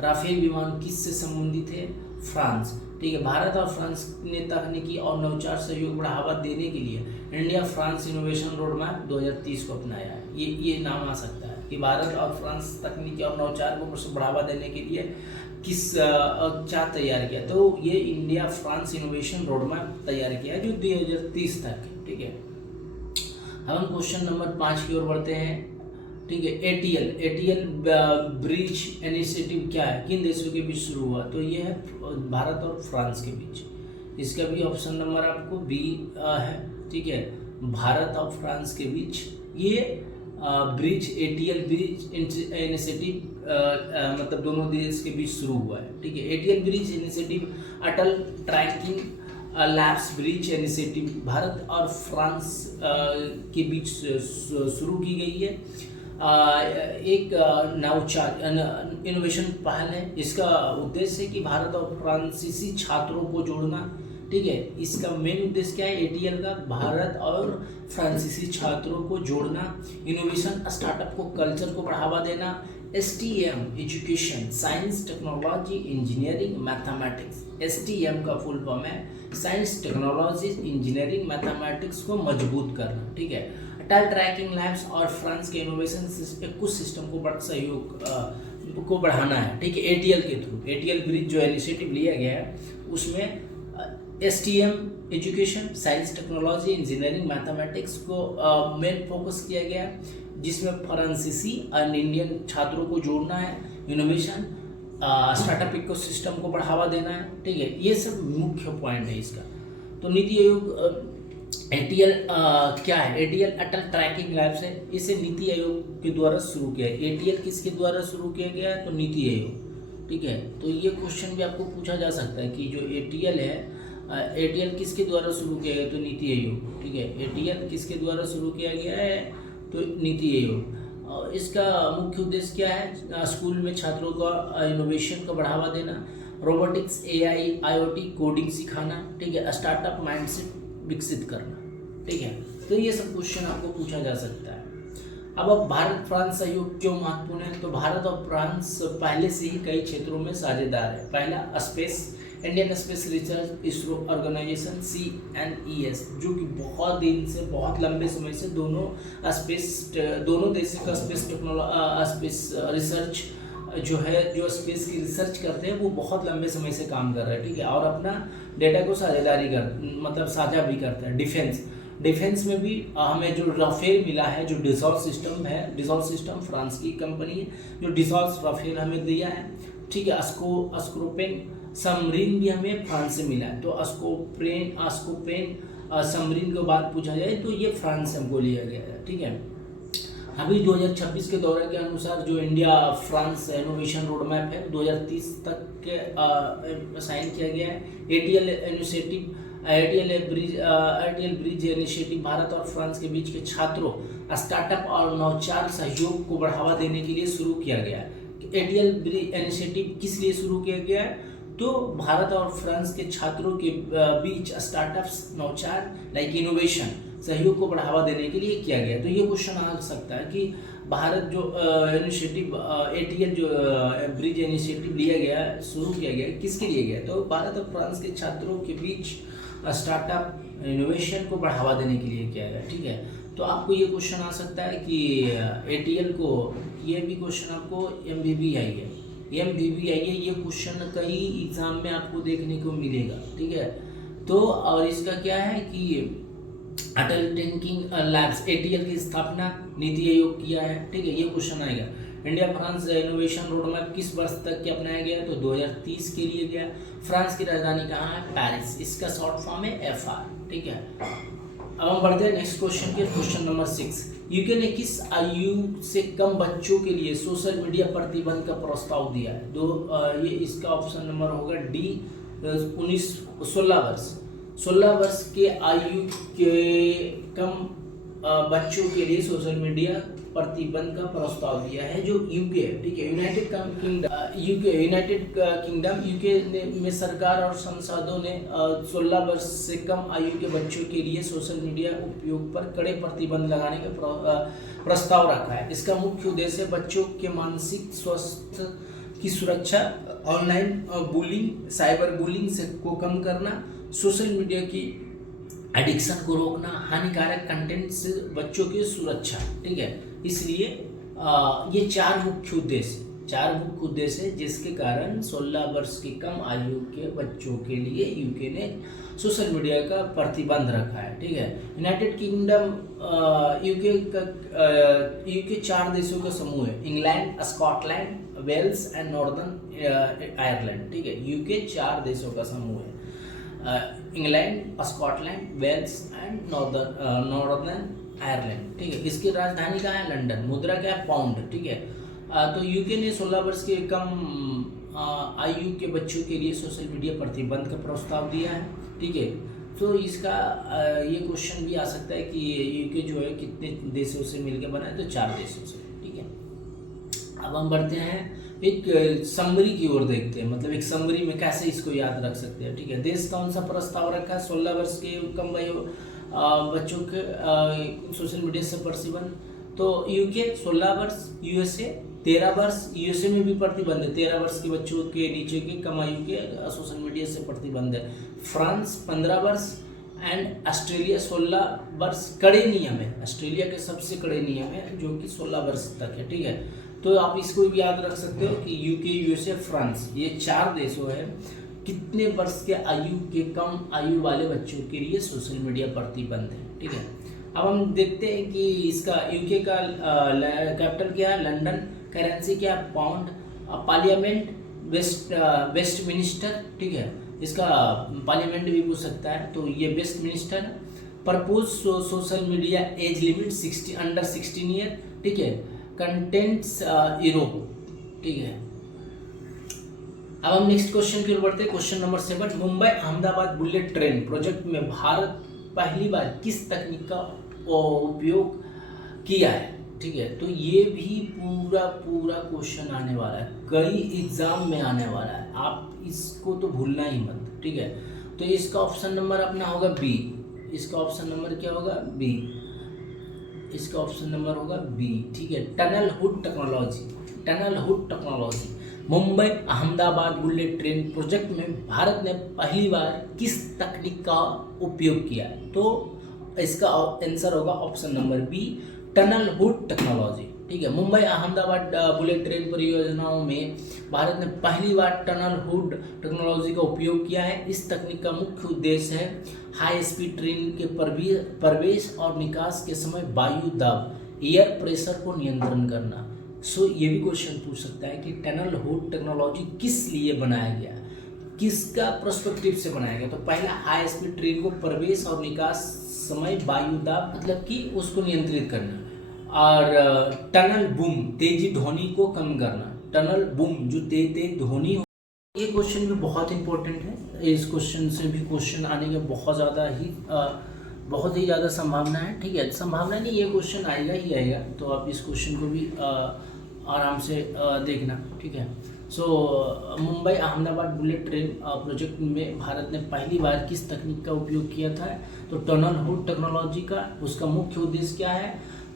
राफेल विमान किससे संबंधित है, फ्रांस, ठीक है। भारत और फ्रांस ने तकनीकी और नवाचार सहयोग बढ़ावा देने के लिए India France innovation road map 2030 को अपनाया है। ये नाम आ सकता है कि भारत और फ्रांस तकनीकी और नवाचार को बढ़ावा देने के लिए क्या तैयार किया, तो ये India France innovation road map तैयार किया है जो 2030 तक है, ठीक है। अब हम क्वेश्चन नंबर 5 की ओर बढ़ते हैं, ठीक है। ATL ब्रिज इनिशिएटिव क्या है, किन देशों के बीच शुरू हुआ, तो ये है भारत और फ्रांस के बीच। इसका भी ऑप्शन नंबर आपको B है, ठीक है। भारत और फ्रांस के बीच ये ATL ब्रिज इनिशिएटिव मतलब दोनों देश के बीच शुरू हुआ है, ठीक है। ATL bridge initiative Atal tinkering labs bridge initiative Bharat और फ्रांस के बीच शुरू की गई है। एक नवाचार इनोवेशन पहल है। इसका उद्देश्य है कि भारत और फ्रांसीसी छात्रों को जोड़ना, ठीक है। इसका मेन उद्देश्य क्या है, ATL का भारत और फ्रांसीसी छात्रों को जोड़ना, इनोवेशन स्टार्टअप को कल्चर को बढ़ावा देना, STEM education science technology engineering mathematics. STEM का फुल फॉर्म है साइंस टेक्नोलॉजी इंजीनियरिंग मैथमेटिक्स को मजबूत करना, ठीक है। अटल ट्रैकिंग लैब्स और फ्रांस के इनोवेशन सिस्टम को सहयोग को बढ़ाना है, ठीक है। ATL के थ्रू ATL ब्रिज जो इनिशिएटिव लिया गया है उसमें STEM education science technology engineering mathematics को मेन फोकस किया गया, जिसमें फ्रांसीसी और इंडियन छात्रों को जोड़ना है, इनोवेशन स्टार्टअप इकोसिस्टम को बढ़ावा देना है, ठीक है। ये सब मुख्य पॉइंट है इसका। तो नीति आयोग ATL क्या है, ATL अटल ट्रैकिंग लैब्स है, इसे नीति आयोग के द्वारा शुरू किया है। ATL किसके द्वारा शुरू किया गया है, तो नीति आयोग, ठीक है। तो ये क्वेश्चन भी आपको पूछा जा सकता है कि जो ATL है ATL किसके द्वारा शुरू किया गया, तो नीति आयोग, ठीक है। ATL किसके द्वारा शुरू किया गया है, तो नीति आयोग। इसका मुख्य उद्देश्य क्या है, स्कूल में छात्रों का इनोवेशन का बढ़ावा देना, रोबोटिक्स, एआई, आईओटी, कोडिंग सिखाना, ठीक है, स्टार्टअप माइंडसेट विकसित करना, ठीक है। तो ये सब क्वेश्चन आपको पूछा जा सकता है। अब भारत फ्रांस सहयोग क्यों महत्वपूर्ण है? तो भारत और फ्रांस पहले से ही कई क्षेत्रों में साझेदार है। पहला space, Indian space research ISRO organisation CNES, जो कि बहुत दिन से, बहुत लंबे समय से दोनों देशों का स्पेस रिसर्च जो है, जो स्पेस की रिसर्च करते हैं, वो बहुत लंबे समय से काम कर रहे हैं, ठीक है, और अपना डेटा को साझा भी करते हैं। डिफेंस में भी हमें जो राफेल मिला है, जो डिसॉल्ट सिस्टम फ्रांस की कंपनी है, जो डिसॉल्ट राफेल हमें दिया है, ठीक है। अस्कोपेन सबमरीन भी हमें फ्रांस से मिला है। तो अस्कोपेन सबमरीन की बात पूछा जाए तो ये फ्रांस से हमको लिया गया है, ठीक है। अभी 2026 के दौरे के अनुसार जो India France innovation road map है 2030 तक के साइन किया गया है। एटीएल ब्रिज इनिशिएटिव भारत और फ्रांस के बीच के छात्रों, स्टार्टअप और नवाचार सहयोग को बढ़ावा देने के लिए शुरू किया गया है। एटीएल ब्रिज इनिशिएटिव किस लिए शुरू किया गया है? तो भारत और फ्रांस के छात्रों के बीच स्टार्टअप्स, नवाचार लाइक इनोवेशन सहयोग को बढ़ावा देने के लिए किया गया। तो ये क्वेश्चन आ सकता है कि भारत जो इनिशिएटिव एटीएल जो ब्रिज इनिशिएटिव लिया गया, शुरू किया गया, किसके लिए गया? तो भारत और फ्रांस के छात्रों के बीच स्टार्टअप इनोवेशन को बढ़ावा देने के लिए किया गया, ठीक है। तो आपको ये क्वेश्चन आ सकता है कि एटीएल को, ये भी क्वेश्चन आपको MBB आई है, ये क्वेश्चन कई एग्जाम में आपको देखने को मिलेगा, ठीक है। तो और इसका क्या है कि अटल टिंकरिंग लैब्स, एटीएल की स्थापना नीति आयोग किया है, ठीक है, ये क्वेश्चन आएगा। India France innovation roadmap किस वर्ष तक के अपनाया गया? तो 2030 के लिए गया। फ्रांस की राजधानी कहाँ है? पेरिस, इसका शॉर्ट फॉर्म है FR, ठीक है। अब हम बढ़ते हैं नेक्स्ट क्वेश्चन के, क्वेश्चन नंबर 6। यूके ने किस आयु से कम बच्चों के लिए सोशल मीडिया प्रतिबंध का प्रस्ताव दिया है? ये इसका ऑप्शन नंबर होगा D, 16 वर्ष। 16 वर्ष के आयु के कम बच्चों के लिए सोशल मीडिया प्रतिबंध का प्रस्ताव दिया है जो यूके है, ठीक है। यूनाइटेड किंगडम में सरकार और संसदों ने 16 वर्ष से कम आयु के बच्चों के लिए सोशल मीडिया उपयोग पर कड़े प्रतिबंध लगाने का प्रस्ताव रखा है। इसका मुख्य उद्देश्य बच्चों के मानसिक स्वास्थ्य की सुरक्षा, ऑनलाइन बुलिंग, साइबर बुलिंग को कम करना, सोशल मीडिया की एडिक्शन को रोकना, हानिकारक कंटेंट से बच्चों की सुरक्षा, ठीक है। इसलिए ये चार मुख्य उद्देश्य है जिसके कारण 16 वर्ष की कम आयु के बच्चों के लिए यूके ने सोशल मीडिया का प्रतिबंध रखा है, ठीक है। यूनाइटेड किंगडम यूके 4 देशों का समूह है, England, Scotland, Wales and Northern Ireland, ठीक है। यूके 4 देशों का समूह है, England, Scotland, Wales and Northern Ireland, ठीक है। इसकी राजधानी कहाँ है? लंदन। मुद्रा क्या है? पाउंड, ठीक है। तो यूके ने 16 वर्ष के कम आयु के बच्चों के लिए सोशल मीडिया प्रतिबंध का प्रस्ताव दिया है, ठीक है। तो इसका ये क्वेश्चन भी आ सकता है कि यूके जो है कितने देशों से मिलकर बना है? तो 4 देशों से, ठीक है। अब हम बढ़ते हैं एक समरी की ओर देखते हैं, मतलब एक समरी में कैसे इसको याद रख सकते हैं, ठीक है। देश कौन सा प्रस्ताव रखा है 16 वर्ष के कम वयु बच्चों के सोशल मीडिया से प्रतिबंध? तो यूके 16 वर्ष, यूएसए 13 वर्ष, यूएसए में भी प्रतिबंध है, 13 वर्ष के बच्चों के नीचे के कम आयु के सोशल मीडिया से प्रतिबंध है। फ्रांस 15 वर्ष एंड ऑस्ट्रेलिया 16 वर्ष। कड़े नियम है, ऑस्ट्रेलिया के सबसे कड़े नियम है जो कि 16 वर्ष तक है, ठीक है। तो आप इसको भी याद रख सकते हो कि यूके, यूएसए, फ्रांस, ये 4 देशों है कितने वर्ष के आयु के कम आयु वाले बच्चों के लिए सोशल मीडिया प्रतिबंध है, ठीक है। अब हम देखते हैं कि इसका यूके का कैपिटल क्या है? लंदन। करेंसी क्या है? पाउंड। पार्लियामेंट वेस्टमिनिस्टर, ठीक है। इसका पार्लियामेंट भी पूछ सकता है, तो ये Westminster. Propose social media age limit 60 under 16 year, ठीक है। कंटेंट्स यूरोप, ठीक है। अब हम नेक्स्ट क्वेश्चन की ओर बढ़ते हैं, question number 7। Mumbai Ahmedabad bullet train project में भारत पहली बार किस तकनीक का उपयोग किया है, ठीक है। तो ये भी पूरा पूरा क्वेश्चन आने वाला है, कई एग्जाम में आने वाला है, आप इसको तो भूलना ही मत, ठीक है। तो इसका ऑप्शन नंबर अपना होगा बी, इसका ऑप्शन नंबर क्या होगा, बी, इसका ऑप्शन नंबर होगा बी, ठीक है। Tunnel hood technology, tunnel hood technology, Mumbai Ahmedabad bullet train project में भारत ने पहली बार किस तकनीक का उपयोग किया है? तो इसका आंसर होगा option number B, tunnel hood technology, ठीक है। मुंबई अहमदाबाद बुलेट ट्रेन परियोजनाओं में भारत ने पहली बार टनल हुड टेक्नोलॉजी का उपयोग किया है। इस तकनीक का मुख्य उद्देश्य है हाई स्पीड ट्रेन के प्रवेश और निकास के समय वायु दाब, एयर प्रेशर को नियंत्रण करना। सो ये भी क्वेश्चन पूछ सकता है कि टनल हुड टेक्नोलॉजी किस लिए बनाया गया, किसका पर्सपेक्टिव से बनाया गया? तो पहला, हाई स्पीड ट्रेन को प्रवेश और निकास समय वायु दाब मतलब कि उसको नियंत्रित करना, और टनल बूम तेजी ध्वनि को कम करना, टनल बूम जो तेज ध्वनि हो। ये क्वेश्चन भी बहुत इंपॉर्टेंट है, इस क्वेश्चन से भी क्वेश्चन आने के बहुत ही ज़्यादा संभावना है, ठीक है। संभावना नहीं, ये क्वेश्चन आएगा ही आएगा, तो आप इस क्वेश्चन को भी आराम से देखना, ठीक है। So Mumbai Ahmedabad bullet train project में भारत ने पहली बार किस तकनीक का उपयोग किया था? तो टनल हुड टेक्नोलॉजी का। उसका मुख्य उद्देश्य क्या है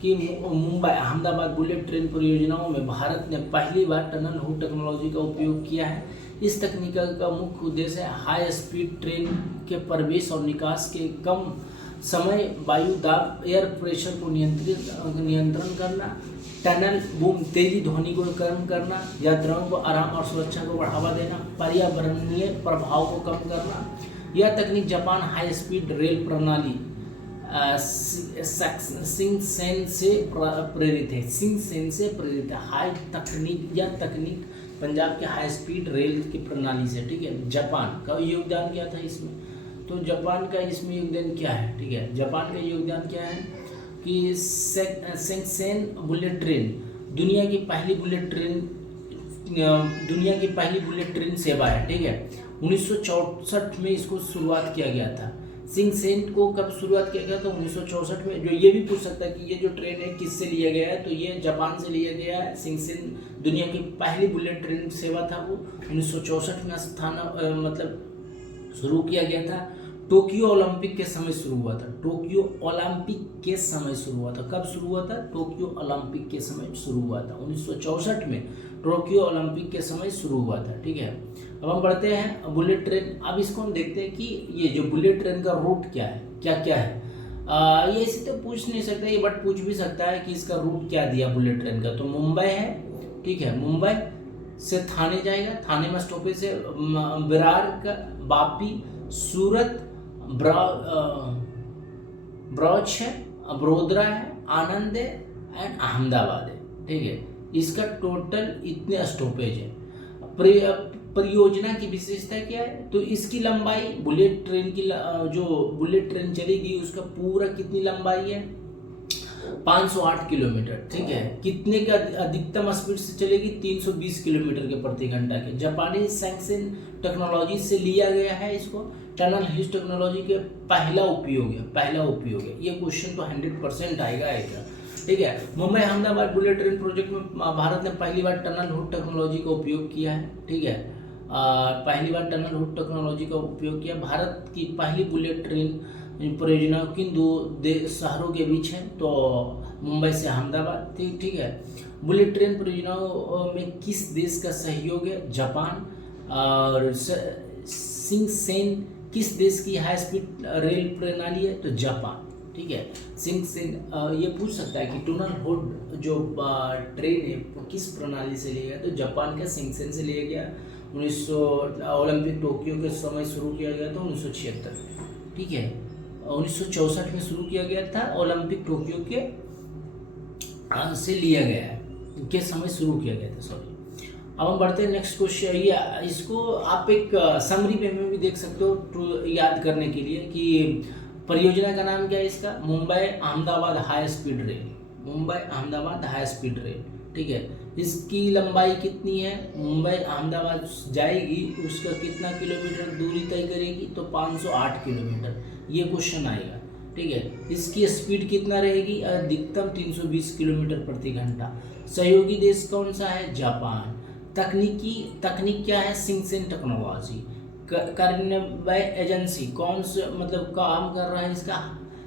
कि मुंबई अहमदाबाद बुलेट ट्रेन परियोजनाओं में भारत ने पहली बार टनल हुड टेक्नोलॉजी का उपयोग किया है। इस तकनीक का मुख्य उद्देश्य है हाई स्पीड ट्रेन के प्रवेश और निकास के कम समय वायु दाब, एयर प्रेशर को नियंत्रण करना, टनल बूम तेजी ध्वनि को कम करना, यात्राओं को आराम और सुरक्षा को बढ़ावा देना, पर्यावरणीय प्रभाव को कम करना। यह तकनीक जापान हाई स्पीड रेल प्रणाली शिंकसेन से प्रेरित है, शिंकसेन से प्रेरित है। हाई तकनीक, यह तकनीक पंजाब के हाई स्पीड रेल की प्रणाली से, ठीक है। जापान का योगदान क्या था इसमें? तो जापान का इसमें योगदान क्या है, ठीक है। जापान का योगदान क्या है कि शिंकसेन बुलेट ट्रेन दुनिया की पहली बुलेट ट्रेन सेवा है, ठीक है। 1964 में इसको शुरुआत किया गया था। शिंकसेन को कब शुरुआत किया गया था? 1964 में। जो ये भी पूछ सकता है कि ये जो ट्रेन है किससे लिया गया है, तो ये जापान से लिया गया है। शिंकसेन दुनिया की पहली बुलेट ट्रेन सेवा था, वो 1964 में मतलब शुरू किया गया था। टोक्यो ओलंपिक के समय शुरू हुआ था, टोक्यो ओलंपिक के समय शुरू हुआ था। कब शुरू हुआ था? टोक्यो ओलंपिक के समय शुरू हुआ था, 1964 में टोक्यो ओलंपिक के समय शुरू हुआ था, ठीक है। अब हम बढ़ते हैं बुलेट ट्रेन। अब इसको हम देखते हैं कि ये जो बुलेट ट्रेन का रूट क्या है, क्या क्या है। ये इसी तो पूछ नहीं सकता ये, बट पूछ भी सकता है कि इसका रूट क्या दिया बुलेट ट्रेन का। तो मुंबई है, ठीक है, मुंबई से थाने जाएगा, थाने में स्टॉपेज से विरार का, वापी, सूरत, ब्रॉच है, बड़ोदरा है, आनंद है एंड अहमदाबाद है, ठीक है। इसका टोटल इतने स्टॉपेज है। परियोजना की विशेषता क्या है? तो इसकी लंबाई, बुलेट ट्रेन की जो बुलेट ट्रेन चलेगी उसका पूरा कितनी लंबाई है? 508 किलोमीटर, ठीक है। कितने का अधिकतम स्पीड से चलेगी? 320 किलोमीटर के प्रति घंटा के। जापानी शिंकसेन टेक्नोलॉजी से लिया गया है इसको। टनल हुड टेक्नोलॉजी के पहला उपयोग है। ये क्वेश्चन तो 100% आएगा, ठीक है। Mumbai Ahmedabad bullet train project में भारत ने पहली बार टनल हुड टेक्नोलॉजी का उपयोग किया है, ठीक है। पहली बार टनल हुड टेक्नोलॉजी का उपयोग किया। भारत की पहली बुलेट ट्रेन परियोजना किन दो शहरों के बीच है? तो मुंबई से अहमदाबाद, ठीक है। बुलेट ट्रेन परियोजनाओं में किस देश का सहयोग है? जापान। और शिंकसेन किस देश की हाई स्पीड रेल प्रणाली है? तो जापान, ठीक है। शिंकसेन ये पूछ सकता है कि टनल हुड जो ट्रेन है वो किस प्रणाली से लिया गया? तो जापान का शिंकसेन से लिया गया। 1900 ओलंपिक टोक्यो के समय शुरू किया गया था 1976 में, ठीक है। 1964 में शुरू किया गया था, ओलंपिक टोक्यो के से लिया गया है, के समय शुरू किया गया था, सॉरी। अब हम बढ़ते हैं नेक्स्ट क्वेश्चन। ये इसको आप एक समरी पे में भी देख सकते हो याद करने के लिए कि परियोजना का नाम क्या है इसका? Mumbai Ahmedabad high speed rail, Mumbai Ahmedabad high speed rail, ठीक है। इसकी लंबाई कितनी है? मुंबई अहमदाबाद जाएगी, उसका कितना किलोमीटर दूरी तय करेगी? तो 508 किलोमीटर। ये क्वेश्चन आएगा, ठीक है। इसकी स्पीड कितना रहेगी? अधिकतम 320 किलोमीटर प्रति घंटा। सहयोगी देश कौन सा है? जापान। तकनीक क्या है? सिंगसेन टेक्नोलॉजी। कार्यान्वयन एजेंसी कौन से मतलब काम कर रहा है इसका?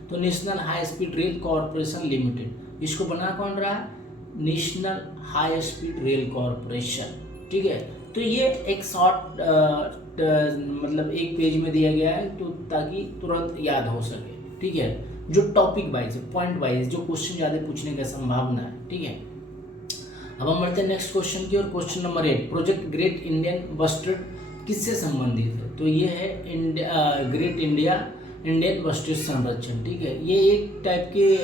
तो national high speed rail corporation limited. इसको बना कौन रहा है? National high speed rail corporation, ठीक है। तो ये एक शॉर्ट मतलब एक पेज में दिया गया है तो ताकि तुरंत याद हो सके, ठीक है। जो टॉपिक वाइज है, पॉइंट वाइज जो क्वेश्चन ज़्यादा पूछने का संभावना है, ठीक है। अब हम बढ़ते हैं नेक्स्ट क्वेश्चन की ओर। Question number 8, project great Indian bustard किससे संबंधित है? तो ये है ग्रेट इंडियन बस्टर्ड संरक्षण, ठीक है। ये एक टाइप के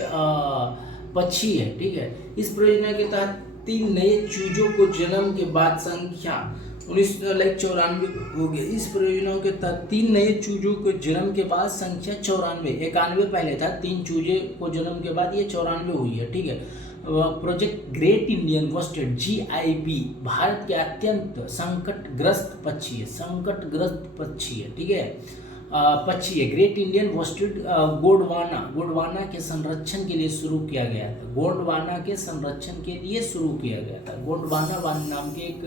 पक्षी है, ठीक है। इस परियोजना के तहत 3 नए चूजों को जन्म के बाद संख्या 1994 हो गया। इस परियोजना के तहत 3 नए चूजों को जन्म के बाद संख्या 94, 91 पहले था, 3 चूजे को जन्म के बाद ये 94 हुई है, ठीक है। Project great Indian bustard GIB Bharat के अत्यंत संकटग्रस्त पक्षी है, ठीक है। पक्षी है ग्रेट इंडियन बस्टर्ड गोंडवाना के संरक्षण के लिए शुरू किया गया था। गोंडवाना के संरक्षण के लिए शुरू किया गया था। गोंडवाना वन नाम के एक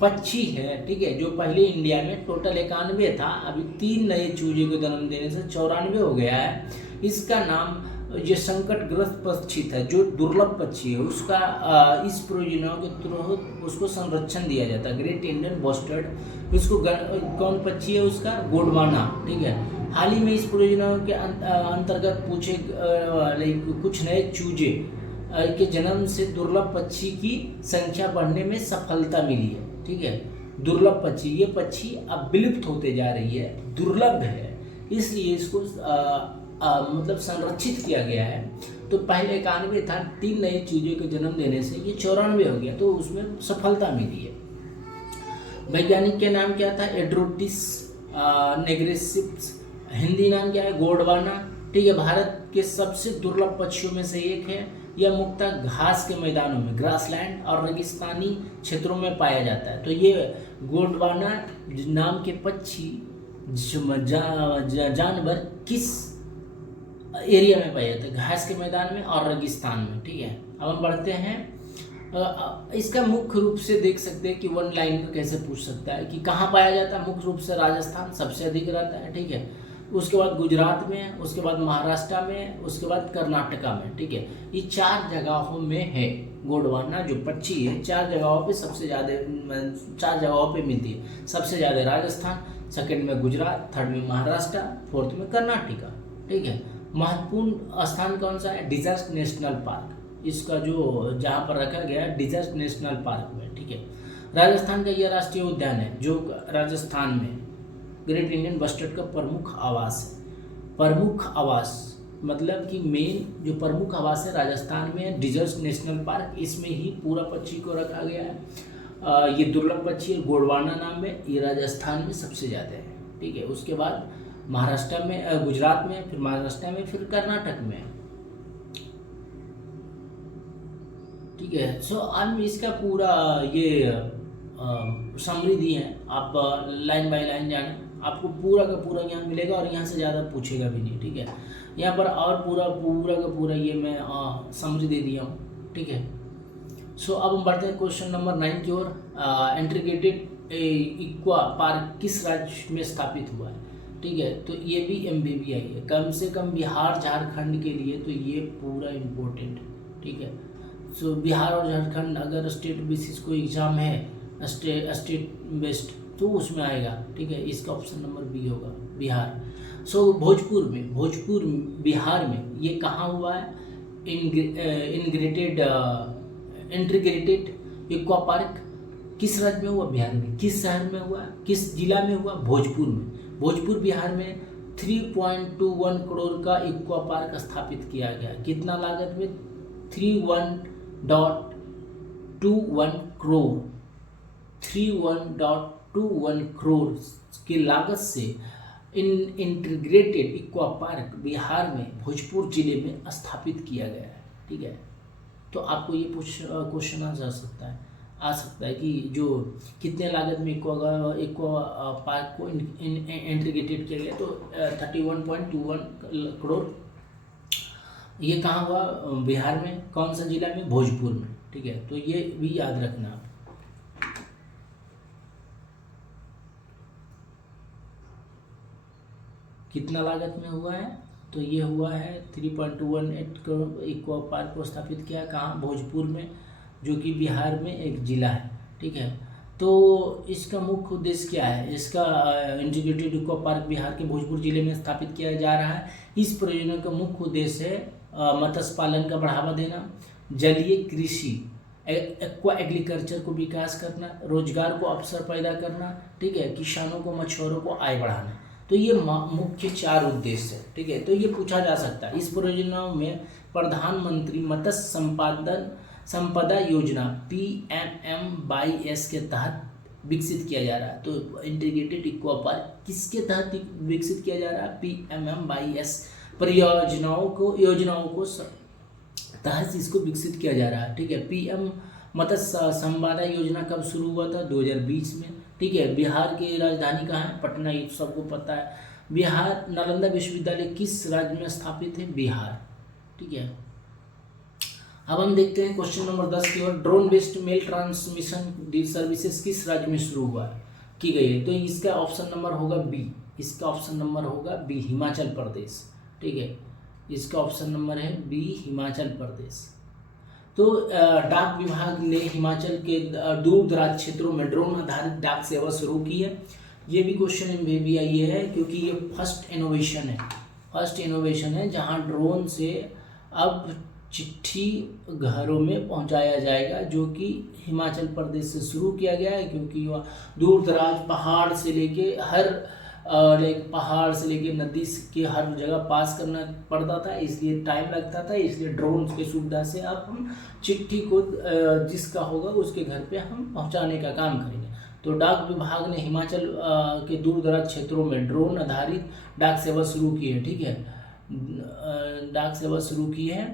पक्षी है, ठीक है, जो पहले इंडिया में टोटल 91 था, अभी 3 नए चूजे को जन्म देने से 94 हो गया है। इसका नाम ये संकटग्रस्त पक्षी था, जो दुर्लभ पक्षी है, उसका इस परियोजना के तहत उसको संरक्षण दिया जाता है। ग्रेट इंडियन बस्टर्ड उसको कौन पक्षी है? उसका गोंडवाना, ठीक है। हाल ही में इस परियोजना के अंतर्गत पूछे कुछ नए चूजे के जन्म से दुर्लभ पक्षी की संख्या बढ़ने में सफलता मिली है, ठीक है। दुर्लभ पक्षी, ये पक्षी अब विलुप्त होते जा रही है, दुर्लभ है, इसलिए इसको मतलब संरक्षित किया गया है। तो पहले 91 था, 3 नए चूजे को जन्म देने से ये 94 हो गया, तो उसमें सफलता मिली है। वैज्ञानिक के नाम क्या था? एड्रोटिस नेग्रेसिप्स। हिंदी नाम क्या है? गोंडवाना, ठीक है। भारत के सबसे दुर्लभ पक्षियों में से एक है। यह मुख्यतः घास के मैदानों में, ग्रासलैंड और रेगिस्तानी क्षेत्रों में पाया जाता है। तो ये गोंडवाना नाम के पक्षी जानवर किस एरिया में पाया जाता है? घास के मैदान में और रेगिस्तान में, ठीक है। अब हम बढ़ते हैं, इसका मुख्य रूप से देख सकते हैं कि 1 लाइन में कैसे पूछ सकता है कि कहाँ पाया जाता है। मुख्य रूप से राजस्थान सबसे अधिक रहता है, ठीक है। उसके बाद गुजरात में, उसके बाद महाराष्ट्र में, उसके बाद कर्नाटका में, ठीक है। ये 4 जगहों में है। गोंडवाना जो पक्षी है 4 जगहों पे सबसे ज़्यादा 4 जगहों पे मिलती है। सबसे ज़्यादा राजस्थान, सेकंड में गुजरात, थर्ड में महाराष्ट्र, फोर्थ में कर्नाटका, ठीक है। महत्वपूर्ण स्थान कौन सा है? डिज़र्ट नेशनल पार्क, इसका जो जहाँ पर रखा गया है डिज़र्ट नेशनल पार्क में, ठीक है। राजस्थान का यह राष्ट्रीय उद्यान है जो राजस्थान में ग्रेट इंडियन बस्टर्ड का प्रमुख आवास है। प्रमुख आवास मतलब कि मेन जो प्रमुख आवास है राजस्थान में डिज़र्ट नेशनल पार्क, इसमें ही पूरा पक्षी को रखा गया है। ये दुर्लभ पक्षी है, गोंडवाना नाम है, ये राजस्थान में सबसे ज़्यादा है, ठीक है। उसके बाद महाराष्ट्र में, गुजरात में, फिर महाराष्ट्र में, फिर कर्नाटक में, ठीक है। सो अब इसका पूरा ये समरी दी है, आप लाइन बाय लाइन जाने, आपको पूरा का पूरा यहाँ मिलेगा और यहाँ से ज़्यादा पूछेगा भी नहीं, ठीक है। यहाँ पर और पूरा का पूरा ये मैं समरी दे दिया हूँ, ठीक है। सो अब हम बढ़ते हैं क्वेश्चन नंबर 9 की ओर। इंटीग्रेटेड इक्वा पार्क किस राज्य में स्थापित हुआ है? ठीक है, तो ये भी MBBI है, कम से कम बिहार झारखंड के लिए तो ये पूरा इम्पोर्टेंट है, ठीक है। सो बिहार और झारखंड अगर स्टेट बेसिस कोई एग्ज़ाम है स्टेट बेस्ड तो उसमें आएगा, ठीक है। इसका ऑप्शन नंबर बी होगा, बिहार। सो भोजपुर बिहार में ये कहाँ हुआ है? इंटीग्रेटेड इक्वा पार्क किस राज्य में हुआ? बिहार में। किस शहर में हुआ? किस जिला में हुआ? भोजपुर में। भोजपुर बिहार में 3.21 करोड़ का इक्वा पार्क स्थापित किया गया। कितना लागत में? 31.21 करोड़ 31.21 करोड़ की लागत से इंटीग्रेटेड इक्वा पार्क बिहार में भोजपुर जिले में स्थापित किया गया है, ठीक है। तो आपको ये क्वेश्चन आ सकता है कि जो कितने लागत में इक्वा पार्क को इंटीग्रेटेड किया गया, तो 31.21 करोड़ ये कहाँ हुआ? बिहार में। कौन सा जिला में? भोजपुर में। ठीक है, तो ये भी याद रखना। कितना लागत में हुआ है? तो ये हुआ है 3.28 करोड़। इको पार्क को स्थापित किया कहाँ? भोजपुर में, जो कि बिहार में एक जिला है। ठीक है, तो इसका मुख्य उद्देश्य क्या है? इसका इंटीग्रेटेड इको पार्क बिहार के भोजपुर जिले में स्थापित किया जा रहा है। इस परियोजना का मुख्य उद्देश्य है मत्स्य पालन का बढ़ावा देना, जलीय कृषि एक्वा एग्रीकल्चर को विकास करना, रोजगार को अवसर पैदा करना, ठीक है, किसानों को, मछुआरों को आय बढ़ाना। तो ये मुख्य 4 उद्देश्य है। ठीक है, तो ये पूछा जा सकता है। इस परियोजनाओं में प्रधानमंत्री मत्स्य संपदा योजना PMMYS के तहत विकसित किया जा रहा है। तो इंटीग्रेटेड इको पार्क किसके तहत विकसित किया जा रहा है? PMMYS परियोजनाओं को तहत इसको विकसित किया जा रहा है। ठीक है, PM मत्स्य संपदा योजना कब शुरू हुआ था? 2020 में। ठीक है, बिहार की राजधानी कहाँ है? पटना, ये सबको पता है। बिहार नालंदा विश्वविद्यालय किस राज्य में स्थापित है? बिहार। ठीक है, अब हम देखते हैं क्वेश्चन नंबर 10 की ओर। Drone based mail transmission services किस राज्य में शुरू की गई है? तो इसका ऑप्शन नंबर होगा बी। इसका ऑप्शन नंबर होगा बी, हिमाचल प्रदेश। ठीक है, इसका ऑप्शन नंबर है बी, हिमाचल प्रदेश। तो डाक विभाग ने हिमाचल के दूर दराज क्षेत्रों में ड्रोन आधारित डाक सेवा शुरू की है। ये भी क्वेश्चन में भी आई है, क्योंकि ये फर्स्ट इनोवेशन है जहां ड्रोन से अब चिट्ठी घरों में पहुंचाया जाएगा, जो कि हिमाचल प्रदेश से शुरू किया गया है। क्योंकि वह दूर दराज पहाड़ से लेके नदी के हर जगह पास करना पड़ता था, इसलिए टाइम लगता था। इसलिए ड्रोन की सुविधा से अब हम चिट्ठी को जिसका होगा उसके घर पे हम पहुंचाने का काम करेंगे। तो डाक विभाग ने हिमाचल के दूर दराज क्षेत्रों में ड्रोन आधारित डाक सेवा शुरू की है। ठीक है, डाक सेवा शुरू की है।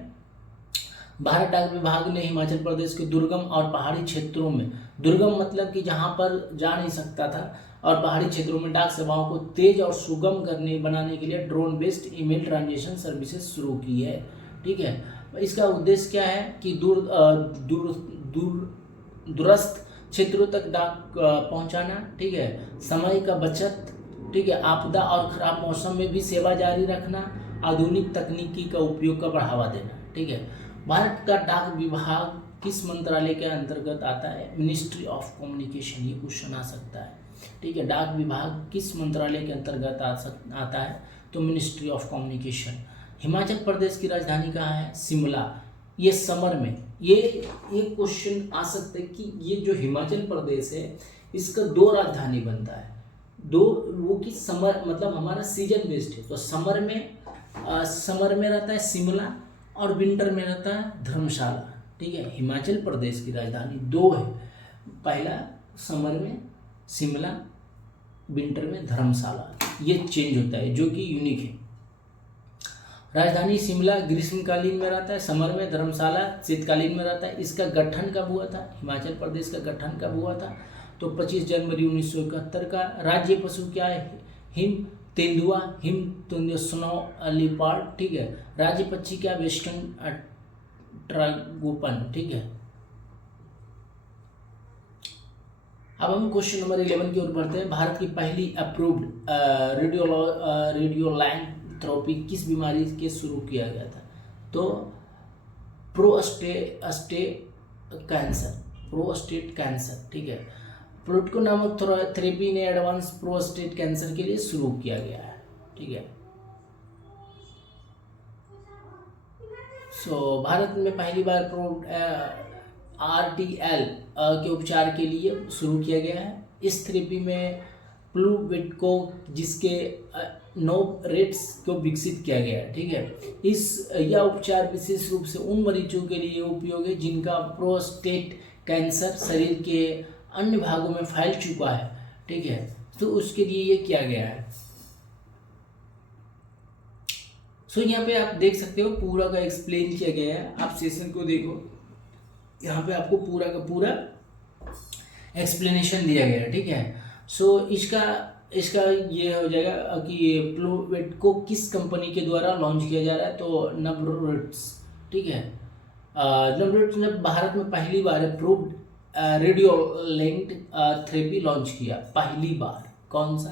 भारत डाक विभाग ने हिमाचल प्रदेश के दुर्गम और पहाड़ी क्षेत्रों में, दुर्गम मतलब कि जहां पर जा नहीं सकता था, और पहाड़ी क्षेत्रों में डाक सेवाओं को तेज और सुगम बनाने के लिए drone based email transaction services शुरू की है। ठीक है, इसका उद्देश्य क्या है कि दूरस्थ क्षेत्रों तक डाक पहुंचाना। ठीक है, समय का बचत। ठीक है, आपदा और खराब मौसम में भी सेवा जारी रखना, आधुनिक तकनीकी का उपयोग का बढ़ावा देना। ठीक है, भारत का डाक विभाग किस मंत्रालय के अंतर्गत आता है? Ministry of communication. ये क्वेश्चन आ सकता है। ठीक है, डाक विभाग किस मंत्रालय के अंतर्गत आता है? तो ministry of communication. Himachal Pradesh की राजधानी कहाँ है? शिमला। ये समर में ये क्वेश्चन आ सकता है कि ये जो हिमाचल प्रदेश है इसका 2 राजधानी बनता है। वो कि समर मतलब हमारा सीजन बेस्ड है। तो समर में रहता है शिमला, और विंटर में रहता है धर्मशाला। ठीक है, हिमाचल प्रदेश की राजधानी 2 है। पहला समर में शिमला, विंटर में धर्मशाला। ये चेंज होता है, जो कि यूनिक है। राजधानी शिमला ग्रीष्मकालीन में रहता है, समर में धर्मशाला शीतकालीन में रहता है। इसका गठन कब हुआ था? हिमाचल प्रदेश का गठन कब हुआ था? तो 25 जनवरी 1971 का। राज्य पशु क्या है? हिम तेंदुआ, स्नो लिपार्ड। ठीक है, राज्य पक्षी क्या? Western tragopan. ठीक है, अब हम क्वेश्चन नंबर 11 की ओर बढ़ते हैं। भारत की पहली अप्रूव्ड रेडियोलैंथ्रोपी किस बीमारी के शुरू किया गया था? तो प्रोस्टेट कैंसर। ठीक है, प्लूटको नामक थेरेपी ने एडवांस प्रोस्टेट कैंसर के लिए शुरू किया गया है। ठीक है, भारत में पहली बार RTL के उपचार के लिए शुरू किया गया है। इस थेरेपी में प्लूटको जिसके 9 रेट्स को विकसित किया गया है। ठीक है, यह उपचार विशेष रूप से उन मरीजों के लिए उपयोगी है जिनका प्रोस्टेट कैंसर शरीर के अन्य भागों में फैल चुका है। ठीक है, तो उसके लिए ये किया गया है। यहाँ पे आप देख सकते हो पूरा का एक्सप्लेन किया गया है। आप सेशन को देखो, यहाँ पे आपको पूरा का पूरा एक्सप्लेनेशन दिया गया है। ठीक है, इसका इसका ये हो जाएगा कि प्लूवेटको किस कंपनी के द्वारा लॉन्च किया जा रहा है, तो नवरोट्स। ठीक है, नवरोट्स ने भारत में पहली बार approved radio linked therapy launch किया, पहली बार। कौन सा?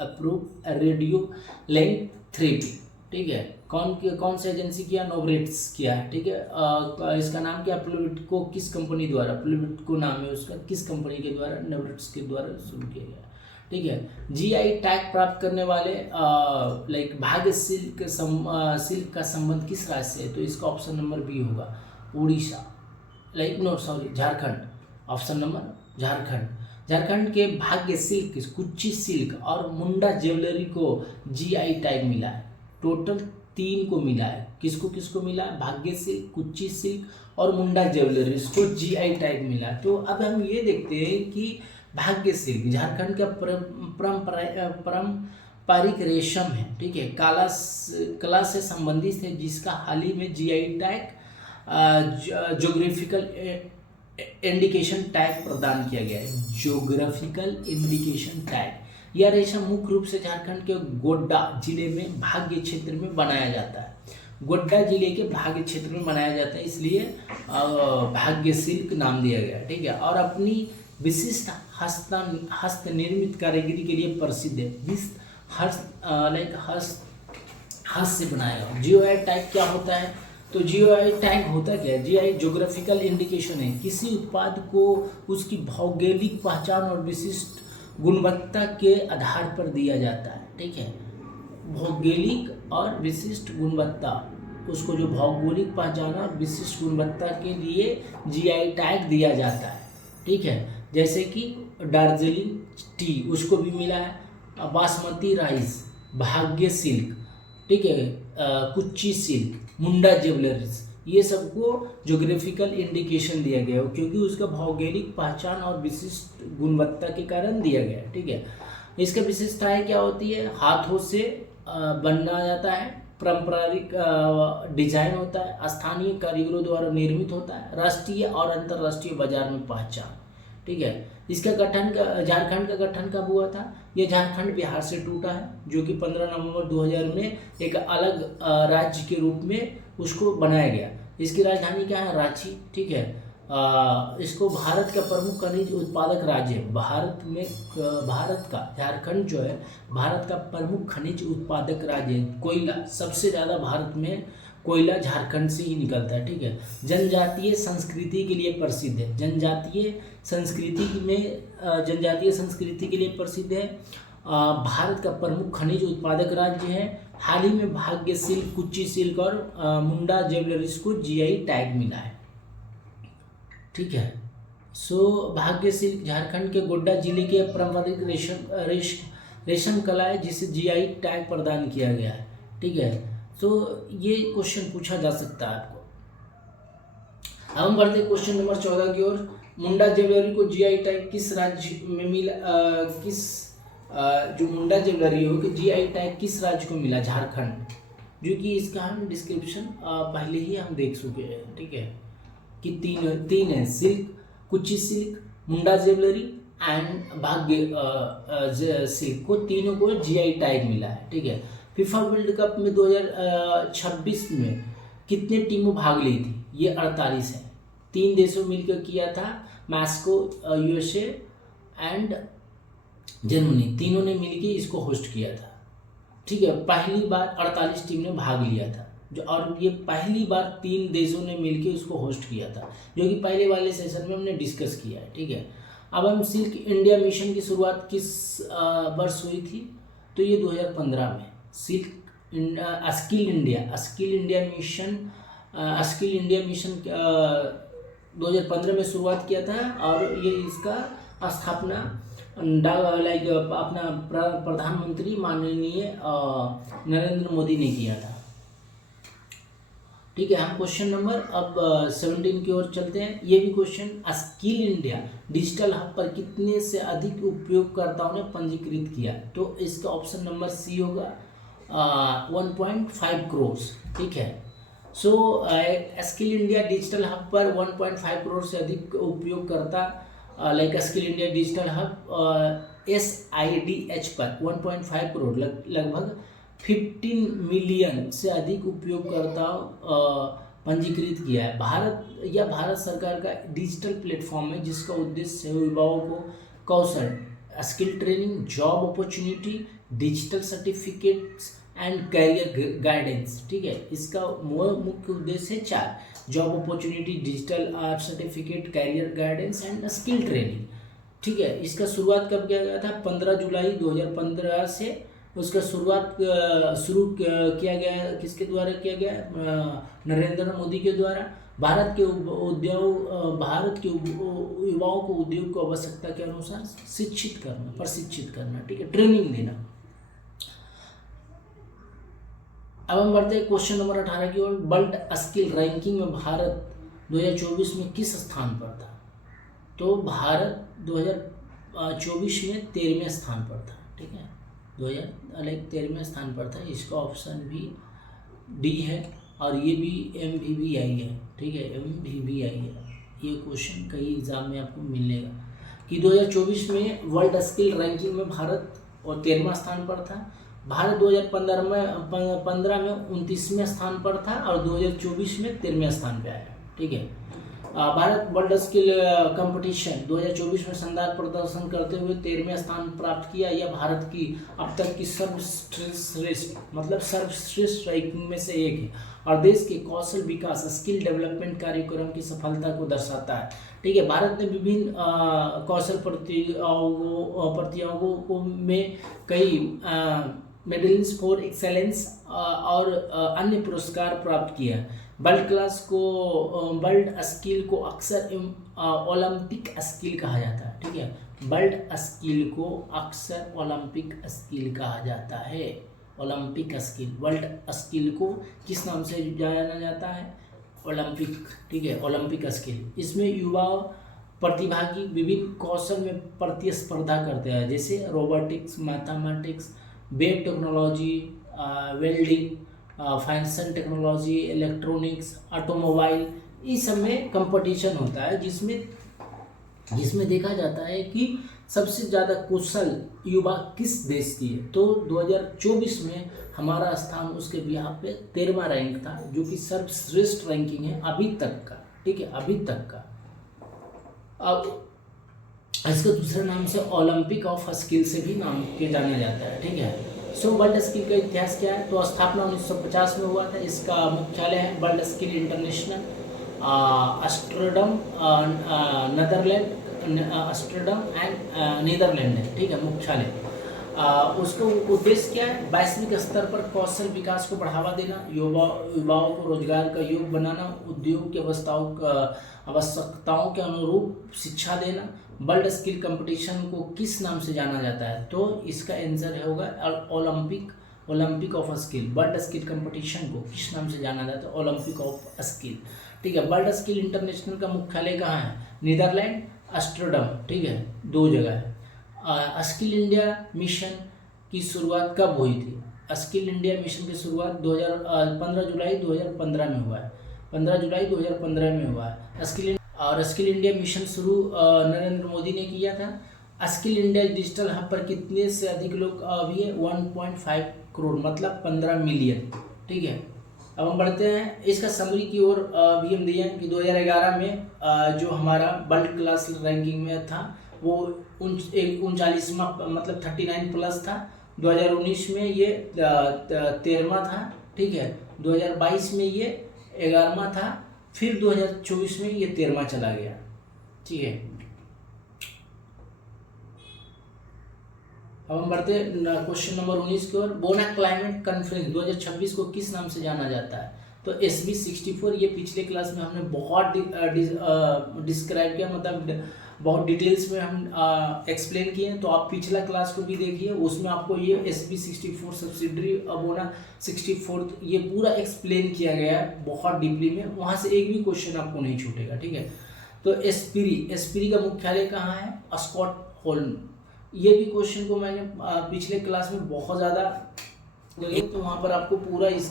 Approve radio linked therapy. ठीक है, कौन सा एजेंसी किया? नोवरेट्स किया है। ठीक है, इसका नाम क्या? प्लूवेटको किस कंपनी द्वारा, प्लूवेटको नाम है उसका, किस कंपनी के द्वारा? नोवरेट्स के द्वारा शुरू किया गया। ठीक है, जीआई टैग प्राप्त करने वाले लाइक भाग्य सिल्क सिल्क का संबंध किस राज्य से है? तो इसका ऑप्शन नंबर बी होगा, उड़ीसा। झारखंड। ऑप्शन नंबर झारखंड के भाग्य सिल्क, कुच्ची सिल्क और मुंडा ज्वेलरी को जीआई टैग मिला है। टोटल 3 को मिला है। किसको किसको मिला? भाग्य सिल्क, कुच्ची सिल्क और मुंडा ज्वेलरी, इसको जीआई टैग मिला। तो अब हम ये देखते हैं कि भाग्य सिल्क झारखंड का पारंपरिक रेशम है। ठीक है, कला से संबंधित है, जिसका हाल ही में GI tag geographical indication tag प्रदान किया गया है। Geographical indication tag. यह रेशम मुख्य रूप से झारखंड के गोड्डा जिले में भाग्य क्षेत्र में बनाया जाता है। गोड्डा जिले के भाग्य क्षेत्र में बनाया जाता है, इसलिए भाग्य सिल्क नाम दिया गया है। ठीक है, और अपनी विशिष्ट हस्त निर्मित कारीगरी के लिए प्रसिद्ध है। हस्त से बनाया गया। जीआई टैग क्या होता है? तो जीआई टैग होता क्या है? जीआई ज्योग्राफिकल इंडिकेशन है, किसी उत्पाद को उसकी भौगोलिक पहचान और विशिष्ट गुणवत्ता के आधार पर दिया जाता है। ठीक है, भौगोलिक और विशिष्ट गुणवत्ता, उसको जो भौगोलिक पहचान और विशिष्ट गुणवत्ता के लिए जीआई टैग दिया जाता है। ठीक है, जैसे कि दार्जिलिंग टी, उसको भी मिला है। बासमती राइस, भाग्य सिल्क, ठीक है, कुच्ची सिल्क, मुंडा ज्वेलरीज, ये सबको ज्योग्राफिकल इंडिकेशन दिया गया है, क्योंकि उसका भौगोलिक पहचान और विशिष्ट गुणवत्ता के कारण दिया गया है। ठीक है, इसका विशेषताएं क्या होती है? हाथों से बनाया जाता है, पारंपरिक डिजाइन होता है, स्थानीय कारीगरों द्वारा निर्मित होता है, राष्ट्रीय और अंतर्राष्ट्रीय बाजार में पहचान। ठीक है, इसका गठन झारखंड का गठन कब हुआ था? ये झारखंड बिहार से टूटा है, जो कि 15 नवंबर 2000 में एक अलग राज्य के रूप में उसको बनाया गया। इसकी राजधानी क्या है? रांची। ठीक है, इसको भारत का प्रमुख खनिज उत्पादक राज्य है। भारत का झारखंड जो है भारत का प्रमुख खनिज उत्पादक राज्य है। कोयला सबसे ज़्यादा भारत में कोयला झारखंड से ही निकलता है। ठीक है, जनजातीय संस्कृति के लिए प्रसिद्ध है। जनजातीय संस्कृति के लिए प्रसिद्ध है। भारत का प्रमुख खनिज उत्पादक राज्य है। हाल ही में भाग्य सिल्क, कुच्ची सिल्क और मुंडा ज्वेलरीज को जीआई टैग मिला है। ठीक है, सो भाग्य सिल्क झारखंड के गोड्डा जिले के पारंपरिक रेशम कला है, जिसे जीआई टैग प्रदान किया गया है। ठीक है, तो ये क्वेश्चन पूछा जा सकता है आपको। अब हम बढ़ते क्वेश्चन नंबर 14 की ओर। मुंडा ज्वेलरी को जीआई टैग किस राज्य में मिला? जो मुंडा ज्वेलरी हो कि जीआई टैग किस राज्य को मिला? झारखंड। जो कि इसका हम डिस्क्रिप्शन पहले ही हम देख चुके हैं। ठीक है, कि तीन है, silk, Kutchi silk, Munda jewellery and Bhagya silk को, तीनों को जीआई टैग मिला है। ठीक है, फीफा वर्ल्ड कप में 2026 में कितने टीमों भाग ली थी? ये 48 है। 3 देशों मिलकर किया था, मैक्सिको, यूएसए एंड जर्मनी, तीनों ने मिलकर इसको होस्ट किया था। ठीक है, पहली बार 48 टीम ने भाग लिया था, और ये पहली बार 3 देशों ने मिलकर उसको होस्ट किया था, जो कि पहले वाले सेशन में हमने डिस्कस किया है। ठीक है, अब हम सिल्क इंडिया मिशन की शुरुआत किस वर्ष हुई थी? तो ये 2015 में स्किल इंडिया मिशन 2015 में शुरुआत किया था, और ये इसका स्थापना अपना प्रधानमंत्री माननीय नरेंद्र मोदी ने किया था। ठीक है, हम क्वेश्चन नंबर अब 17 की ओर चलते हैं। ये भी question, skill India digital hub पर कितने से अधिक उपयोगकर्ताओं ने पंजीकृत किया? तो इसका ऑप्शन नंबर सी होगा, 1.5 करोड़। ठीक है, so skill India digital hub पर 1.5 करोड़ से अधिक उपयोगकर्ता skill India digital hub SIDH पर 1.5 करोड़ लगभग 15 मिलियन से अधिक उपयोगकर्ता पंजीकृत किया है। भारत सरकार का डिजिटल प्लेटफॉर्म है जिसका उद्देश्य है युवाओं को कौशल, skill training, job opportunity, digital certificates and career guidance. ठीक है, इसका मुख्य उद्देश्य है 4: job opportunity, digital certificate, career guidance and skill training. ठीक है, इसका शुरुआत कब किया गया था? 15 जुलाई 2015 से उसका शुरू किया गया। किसके द्वारा किया गया? नरेंद्र मोदी के द्वारा। भारत के युवाओं को उद्योग को आवश्यकता के अनुसार प्रशिक्षित करना। ठीक है, ट्रेनिंग देना। अब हम बढ़ते हैं क्वेश्चन नंबर 18 की ओर। वर्ल्ड स्किल रैंकिंग में भारत 2024 में किस स्थान पर था? तो भारत 2024 में 13वें स्थान पर था। ठीक है, 13वें स्थान पर था। इसका ऑप्शन भी डी है और ये भी MVBI है। ठीक है, MVBI है। ये क्वेश्चन कई एग्जाम में आपको मिलेगा कि 2024 में वर्ल्ड स्किल रैंकिंग में भारत और 13वां स्थान पर था। भारत 2015 में 29वें स्थान पर था और 2024 में 13वें स्थान पे आया। ठीक है, भारत वर्ल्ड स्किल कंपटीशन 2024 में शानदार प्रदर्शन करते हुए 13वें स्थान प्राप्त किया। यह भारत की अब तक की सर्वश्रेष्ठ रैंकिंग में से एक है और देश के कौशल विकास स्किल डेवलपमेंट कार्यक्रम की सफलता को दर्शाता है। ठीक है, भारत ने विभिन्न कौशल प्रतियोगिताओं में कई मेडल्स फॉर एक्सेलेंस और अन्य पुरस्कार प्राप्त किया है। वर्ल्ड स्किल को अक्सर ओलंपिक स्किल कहा जाता है। ठीक है, वर्ल्ड स्किल को अक्सर ओलंपिक स्किल कहा जाता है। ओलंपिक स्किल, वर्ल्ड स्किल को किस नाम से जाना जाता है? ओलंपिक। ठीक है, ओलंपिक स्किल। इसमें युवा प्रतिभागी विभिन्न कौशल में प्रतिस्पर्धा करते हैं, जैसे robotics, mathematics, web technology, welding, fashion technology, electronics, automobile, इस सब में कंपटीशन होता है जिसमें देखा जाता है कि सबसे ज़्यादा कुशल युवा किस देश की है। तो 2024 में हमारा स्थान उसके बिहाफ पे 13वां रैंक था, जो कि सर्वश्रेष्ठ रैंकिंग है अभी तक का। ठीक है, अभी तक का। अब इसका दूसरे नाम से ओलंपिक ऑफ स्किल से भी नाम के जाना जाता है। ठीक है, सो वर्ल्ड स्किल का इतिहास क्या है? तो स्थापना 1950 में हुआ था। इसका मुख्यालय है World Skill International, Amsterdam, Netherland है। ठीक है, मुख्यालय। उसका उद्देश्य क्या है? वैश्विक स्तर पर कौशल विकास को बढ़ावा देना, युवाओं को रोजगार का योग बनाना, उद्योग की आवश्यकताओं के अनुरूप शिक्षा देना। वर्ल्ड स्किल कंपटीशन को किस नाम से जाना जाता है? तो इसका आंसर होगा Olympic of skill. World skill competition को किस नाम से जाना जाता है? Olympic of skill. ठीक है, वर्ल्ड स्किल इंटरनेशनल का मुख्यालय कहाँ है? Netherland, Amsterdam. ठीक है, 2 जगह है। स्किल इंडिया मिशन की शुरुआत कब हुई थी? स्किल इंडिया मिशन की शुरुआत 15 जुलाई 2015 में हुआ है। 15 जुलाई 2015 में हुआ है। स्किल इंडिया मिशन शुरू नरेंद्र मोदी ने किया था। स्किल इंडिया डिजिटल हब पर कितने से अधिक लोग अभी है? 1.5 करोड़, मतलब 15 मिलियन। ठीक है, अब हम बढ़ते हैं इसका समरी की ओर। भी हम दिए कि 2011 में जो हमारा वर्ल्ड क्लास रैंकिंग में था वो 39वां, मतलब 39 प्लस था। 2019 में ये 13वां था। ठीक है, 2022 में ये 11वां था, फिर 2024 में ये 13वां चला गया। ठीक है, अब हम बढ़ते हैं क्वेश्चन नंबर 19 की ओर। बोना क्लाइमेट कॉन्फ्रेंस 2026 को किस नाम से जाना जाता है? तो SB64। ये पिछले क्लास में हमने बहुत डिस्क्राइब किया, मतलब बहुत डिटेल्स में हम एक्सप्लेन किए हैं। तो आप पिछला क्लास को भी देखिए, उसमें आपको ये SB64 सब्सिडरी बोना 64 ये पूरा एक्सप्लेन किया गया है बहुत डीपली में। वहाँ से एक भी क्वेश्चन आपको नहीं छूटेगा। ठीक है, तो एस्पिरी का मुख्यालय कहाँ है? स्टॉकहोल्म। ये भी क्वेश्चन को मैंने पिछले क्लास में बहुत ज़्यादा तो वहाँ पर आपको पूरा इस।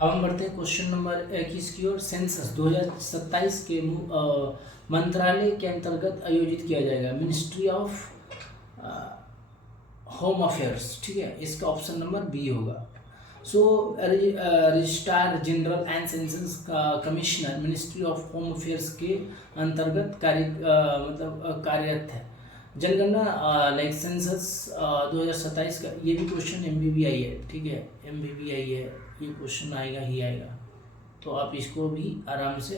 अब हम बढ़ते हैं क्वेश्चन नंबर 21 की ओर। सेंसस 2027 के मंत्रालय के अंतर्गत आयोजित किया जाएगा। मिनिस्ट्री ऑफ होम अफेयर्स, ठीक है, इसका ऑप्शन नंबर बी होगा। So registrar general and census commissioner ministry of home affairs के अंतर्गत कार्यरत है। जनगणना लाइक सेंसस 2027 का ये भी क्वेश्चन MBBI है, ठीक है, MBBI है, ये क्वेश्चन आएगा ही आएगा, तो आप इसको भी आराम से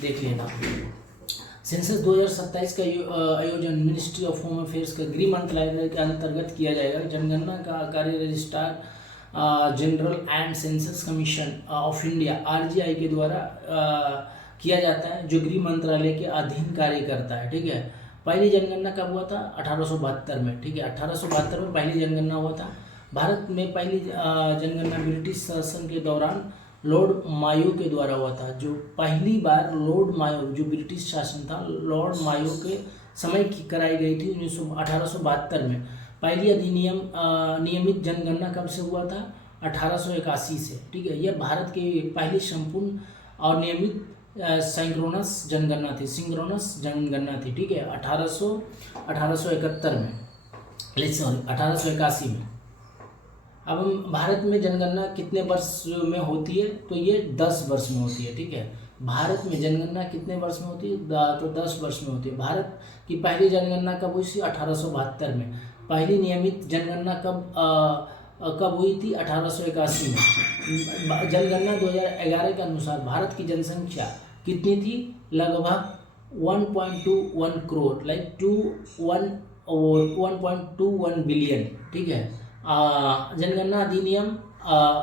देख लेना। सेंसस 2027 का आयोजन मिनिस्ट्री ऑफ होम अफेयर्स का गृह मंत्रालय के अंतर्गत किया जाएगा। जनगणना का कार्य registrar general and census commission of India RGI के द्वारा किया जाता है, जो गृह मंत्रालय के अधीन कार्य करता है, ठीक है। पहली जनगणना कब हुआ था? 1872 में, ठीक है, 1872 में पहली जनगणना हुआ था। भारत में पहली जनगणना ब्रिटिश शासन के दौरान लॉर्ड मायो के द्वारा हुआ था। जो पहली बार लॉर्ड मायो, जो ब्रिटिश शासन था, लॉर्ड मायो के समय की कराई गई थी 1872 में। पहली अधिनियम नियमित जनगणना कब से हुआ था? 1881 से, ठीक है। यह भारत की पहली संपूर्ण और नियमित सिंक्रोनस जनगणना थी, ठीक है, 1881 में, सॉरी 1881 में। अब हम भारत में जनगणना कितने वर्ष में होती है? तो ये 10 वर्ष में होती है, ठीक है। भारत में जनगणना कितने वर्ष में होती है? तो 10 वर्ष में होती है। भारत की पहली जनगणना कब हुई थी? 1872 में। पहली नियमित जनगणना कब हुई थी? 1881 में। जनगणना 2011 के अनुसार भारत की जनसंख्या कितनी थी? लगभग 1.21 करोड़, लाइक 1.21 बिलियन, ठीक है। जनगणना अधिनियम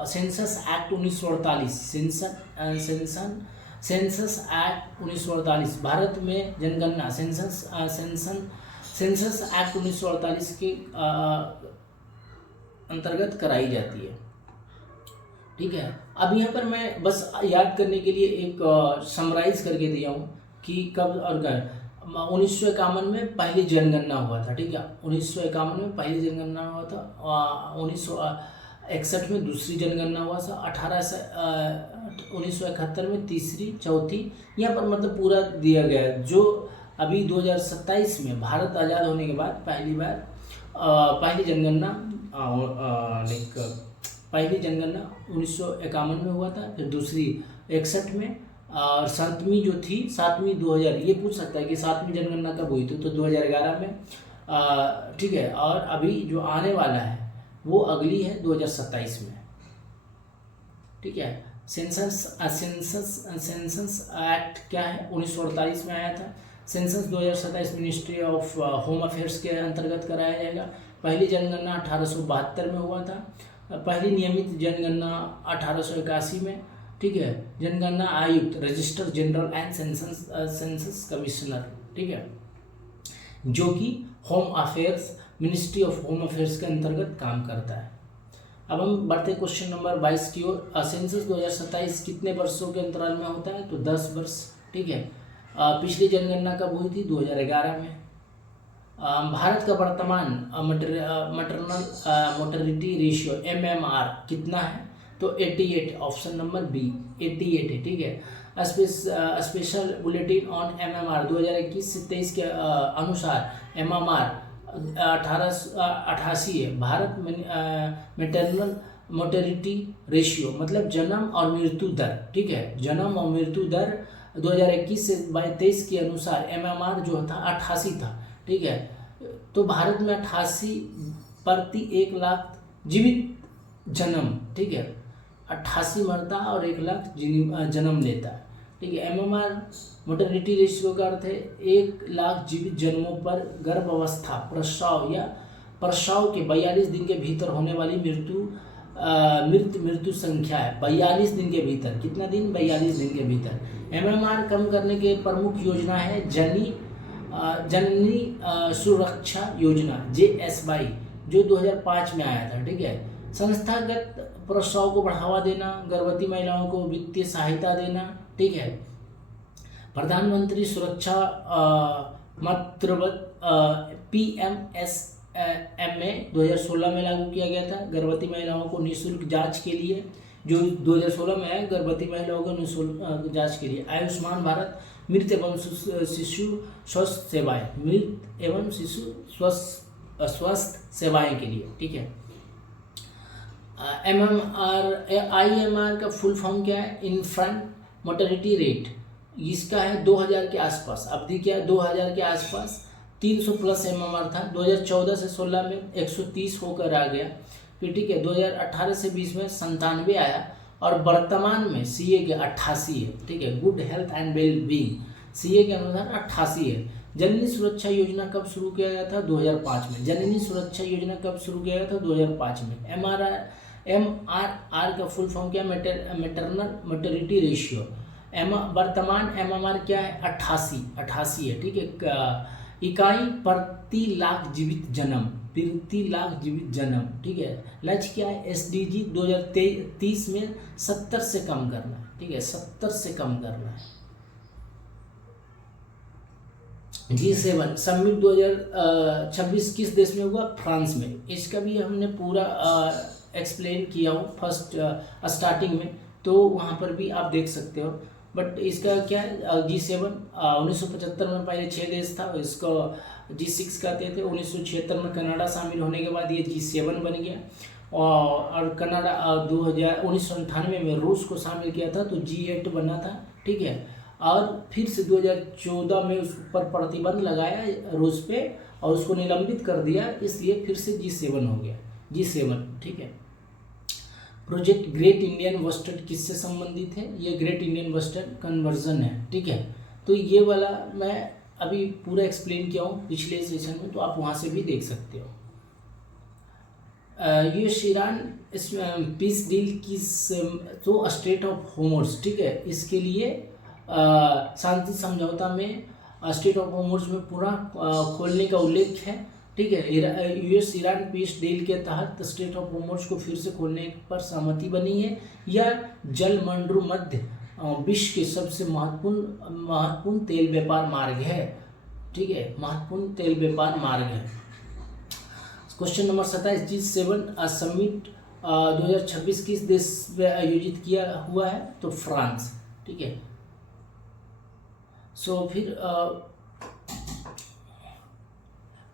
census act 1948, census act 1948 Bharat में जनगणना सेंसस एक्ट 1948 के अंतर्गत कराई जाती है, ठीक है। अब यहाँ पर मैं बस याद करने के लिए एक समराइज करके दिया हूँ कि कब और 1951 में पहली जनगणना हुआ था, ठीक है। 1951 में पहली जनगणना हुआ था। 1961 में दूसरी जनगणना हुआ था। 1971 में तीसरी, चौथी, यहाँ पर मतलब पूरा दिया गया है। जो अभी 2027 में भारत आज़ाद होने के बाद पहली बार पहली जनगणना पहली जनगणना 1951 में हुआ था, फिर दूसरी 61 में, और सातवीं जो थी 2000। ये पूछ सकता है कि सातवीं जनगणना कब हुई थी? तो 2011 में, ठीक है। और अभी जो आने वाला है वो अगली है 2027 में, ठीक है। सेंसस एक्ट क्या है? 1948 में आया था। Census 2027 ministry of home affairs के अंतर्गत कराया जाएगा। पहली जनगणना 1872 में हुआ था। पहली नियमित जनगणना 1881 में, ठीक है। जनगणना आयुक्त register general and census commissioner, ठीक है, जो कि home affairs ministry of home affairs के अंतर्गत काम करता है। अब हम बढ़ते क्वेश्चन नंबर 22 की ओर। सेंसस 2027 कितने वर्षों के अंतराल में होता है? तो 10 वर्ष, ठीक है। पिछली जनगणना कब हुई थी? 2011 में। भारत का वर्तमान मैटरनल मोर्टेलिटी रेशियो MMR कितना है? तो 88, ऑप्शन नंबर बी 88 है, ठीक है। स्पेशल बुलेटिन ऑन MMR 2021 से 23 के अनुसार MMR 1888 है। भारत में मैटरनल मोर्टेलिटी रेशियो मतलब जन्म और मृत्यु दर, ठीक है, जन्म और मृत्यु दर 2021 से 23 के अनुसार MMR जो था 88 था, ठीक है। तो भारत में 88 प्रति 1 लाख जीवित जन्म, ठीक है, 88 मरता और 1 लाख जन्म लेता है, ठीक है। MMR मोर्टेलिटी रेशियो का अर्थ है 1 लाख जीवित जन्मों पर गर्भावस्था, प्रसव या प्रसव के 42 दिन के भीतर होने वाली मृत्यु संख्या है। 42 दिन के भीतर, कितना दिन? 42 दिन के भीतर। MMR कम करने के प्रमुख योजना है जननी सुरक्षा योजना JSY, जो 2005 में आया था, ठीक है। संस्थागत प्रसव को बढ़ावा देना, गर्भवती महिलाओं को वित्तीय सहायता देना, ठीक है। प्रधानमंत्री सुरक्षा मातृत्व PMSMA 2016 में लागू किया गया था। गर्भवती महिलाओं को निःशुल्क जांच के लिए, जो 2016 में है, गर्भवती महिलाओं को निःशुल्क जांच के लिए। आयुष्मान भारत मृत एवं शिशु स्वास्थ्य सेवाएं, मृत एवं शिशु स्वास्थ्य स्वास्थ्य सेवाएं के लिए, ठीक है। IMR का फुल फॉर्म क्या है? इन्फेंट मोर्टेलिटी रेट, इसका है 2000 के आसपास, अवधि क्या है 2000 के आसपास। 300 प्लस MMR था, 2014 से 16 में 130 होकर आ गया, फिर ठीक है 2018 से 20 में 97 आया, और वर्तमान में CA के 88 है, ठीक है। Good health and well being CA के अनुसार 88 है। जननी सुरक्षा योजना कब शुरू किया गया था? 2005 में। जननी सुरक्षा योजना कब शुरू किया गया था? 2005 में। MRR का फुल फॉर्म क्या? Maternal mortality ratio. वर्तमान MMR क्या है? 88 है, ठीक है। इकाई प्रति लाख जीवित जन्म, ठीक है। लक्ष्य क्या है? SDG 2030 में 70 से कम करना है, ठीक है, 70 से कम करना है। G7 समिट 2026 किस देश में हुआ? फ्रांस में। इसका भी हमने पूरा एक्सप्लेन किया हो फर्स्ट स्टार्टिंग में, तो वहाँ पर भी आप देख सकते हो। बट इसका क्या है? G7 1975 में पहले 6 देश था, इसको G6 कहते थे। 1976 में कनाडा शामिल होने के बाद ये G7 बन गया, और कनाडा 1998 में रूस को शामिल किया था तो G8 बना था, ठीक है। और फिर से 2014 में उस पर प्रतिबंध लगाया रूस पे और उसको निलंबित कर दिया, इसलिए फिर से G7 हो गया, G7, ठीक है। प्रोजेक्ट ग्रेट इंडियन वेस्टर्न किससे संबंधित है? ये ग्रेट इंडियन वेस्टर्न कन्वर्जन है, ठीक है। तो ये वाला मैं अभी पूरा एक्सप्लेन किया हूँ पिछले सेशन में, तो आप वहाँ से भी देख सकते हो। यूएस ईरान पीस डील किस तो स्टेट ऑफ होर्मुज, ठीक है, इसके लिए शांति समझौता में स्टेट ऑफ होर्मुज में पूरा खोलने का उल्लेख है, ठीक है। यूएस ईरान पीस डील के तहत स्टेट ऑफ होर्मुज को फिर से खोलने पर सहमति बनी है। यह जलमंडू मध्य विश्व के सबसे महत्वपूर्ण तेल व्यापार मार्ग है, ठीक है, महत्वपूर्ण तेल व्यापार मार्ग है। क्वेश्चन नंबर 27, G7 समिट 2026 किस देश में आयोजित किया हुआ है? तो फ्रांस, ठीक है। सो फिर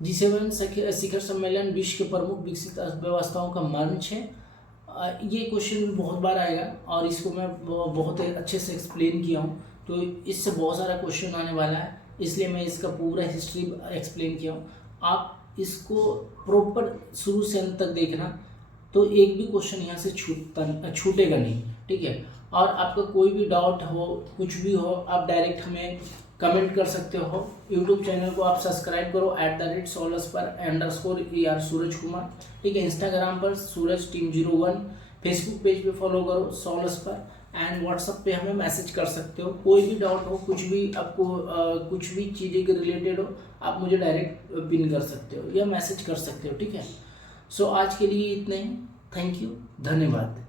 G7 शिखर सम्मेलन विश्व के प्रमुख विकसित अर्थव्यवस्थाओं का मंच है। ये क्वेश्चन बहुत बार आएगा और इसको मैं बहुत अच्छे से एक्सप्लेन किया हूँ, तो इससे बहुत सारा क्वेश्चन आने वाला है, इसलिए मैं इसका पूरा हिस्ट्री एक्सप्लेन किया हूँ। आप इसको प्रॉपर शुरू से अंत तक देखना, तो एक भी क्वेश्चन यहाँ से छूटेगा नहीं, ठीक है। और आपका कोई भी डाउट हो, कुछ भी हो, आप डायरेक्ट हमें कमेंट कर सकते हो। यूट्यूब चैनल को आप सब्सक्राइब करो @solus_ER सूरज कुमार, ठीक है। इंस्टाग्राम पर सूरज टीम 01, फेसबुक पेज पे फॉलो करो सोलस पर, एंड व्हाट्सएप पे हमें मैसेज कर सकते हो। कोई भी डाउट हो, कुछ भी आपको कुछ भी चीज़ें के रिलेटेड हो, आप मुझे डायरेक्ट पिन कर सकते हो या मैसेज कर सकते हो, ठीक है। सो आज के लिए इतना ही। थैंक यू, धन्यवाद।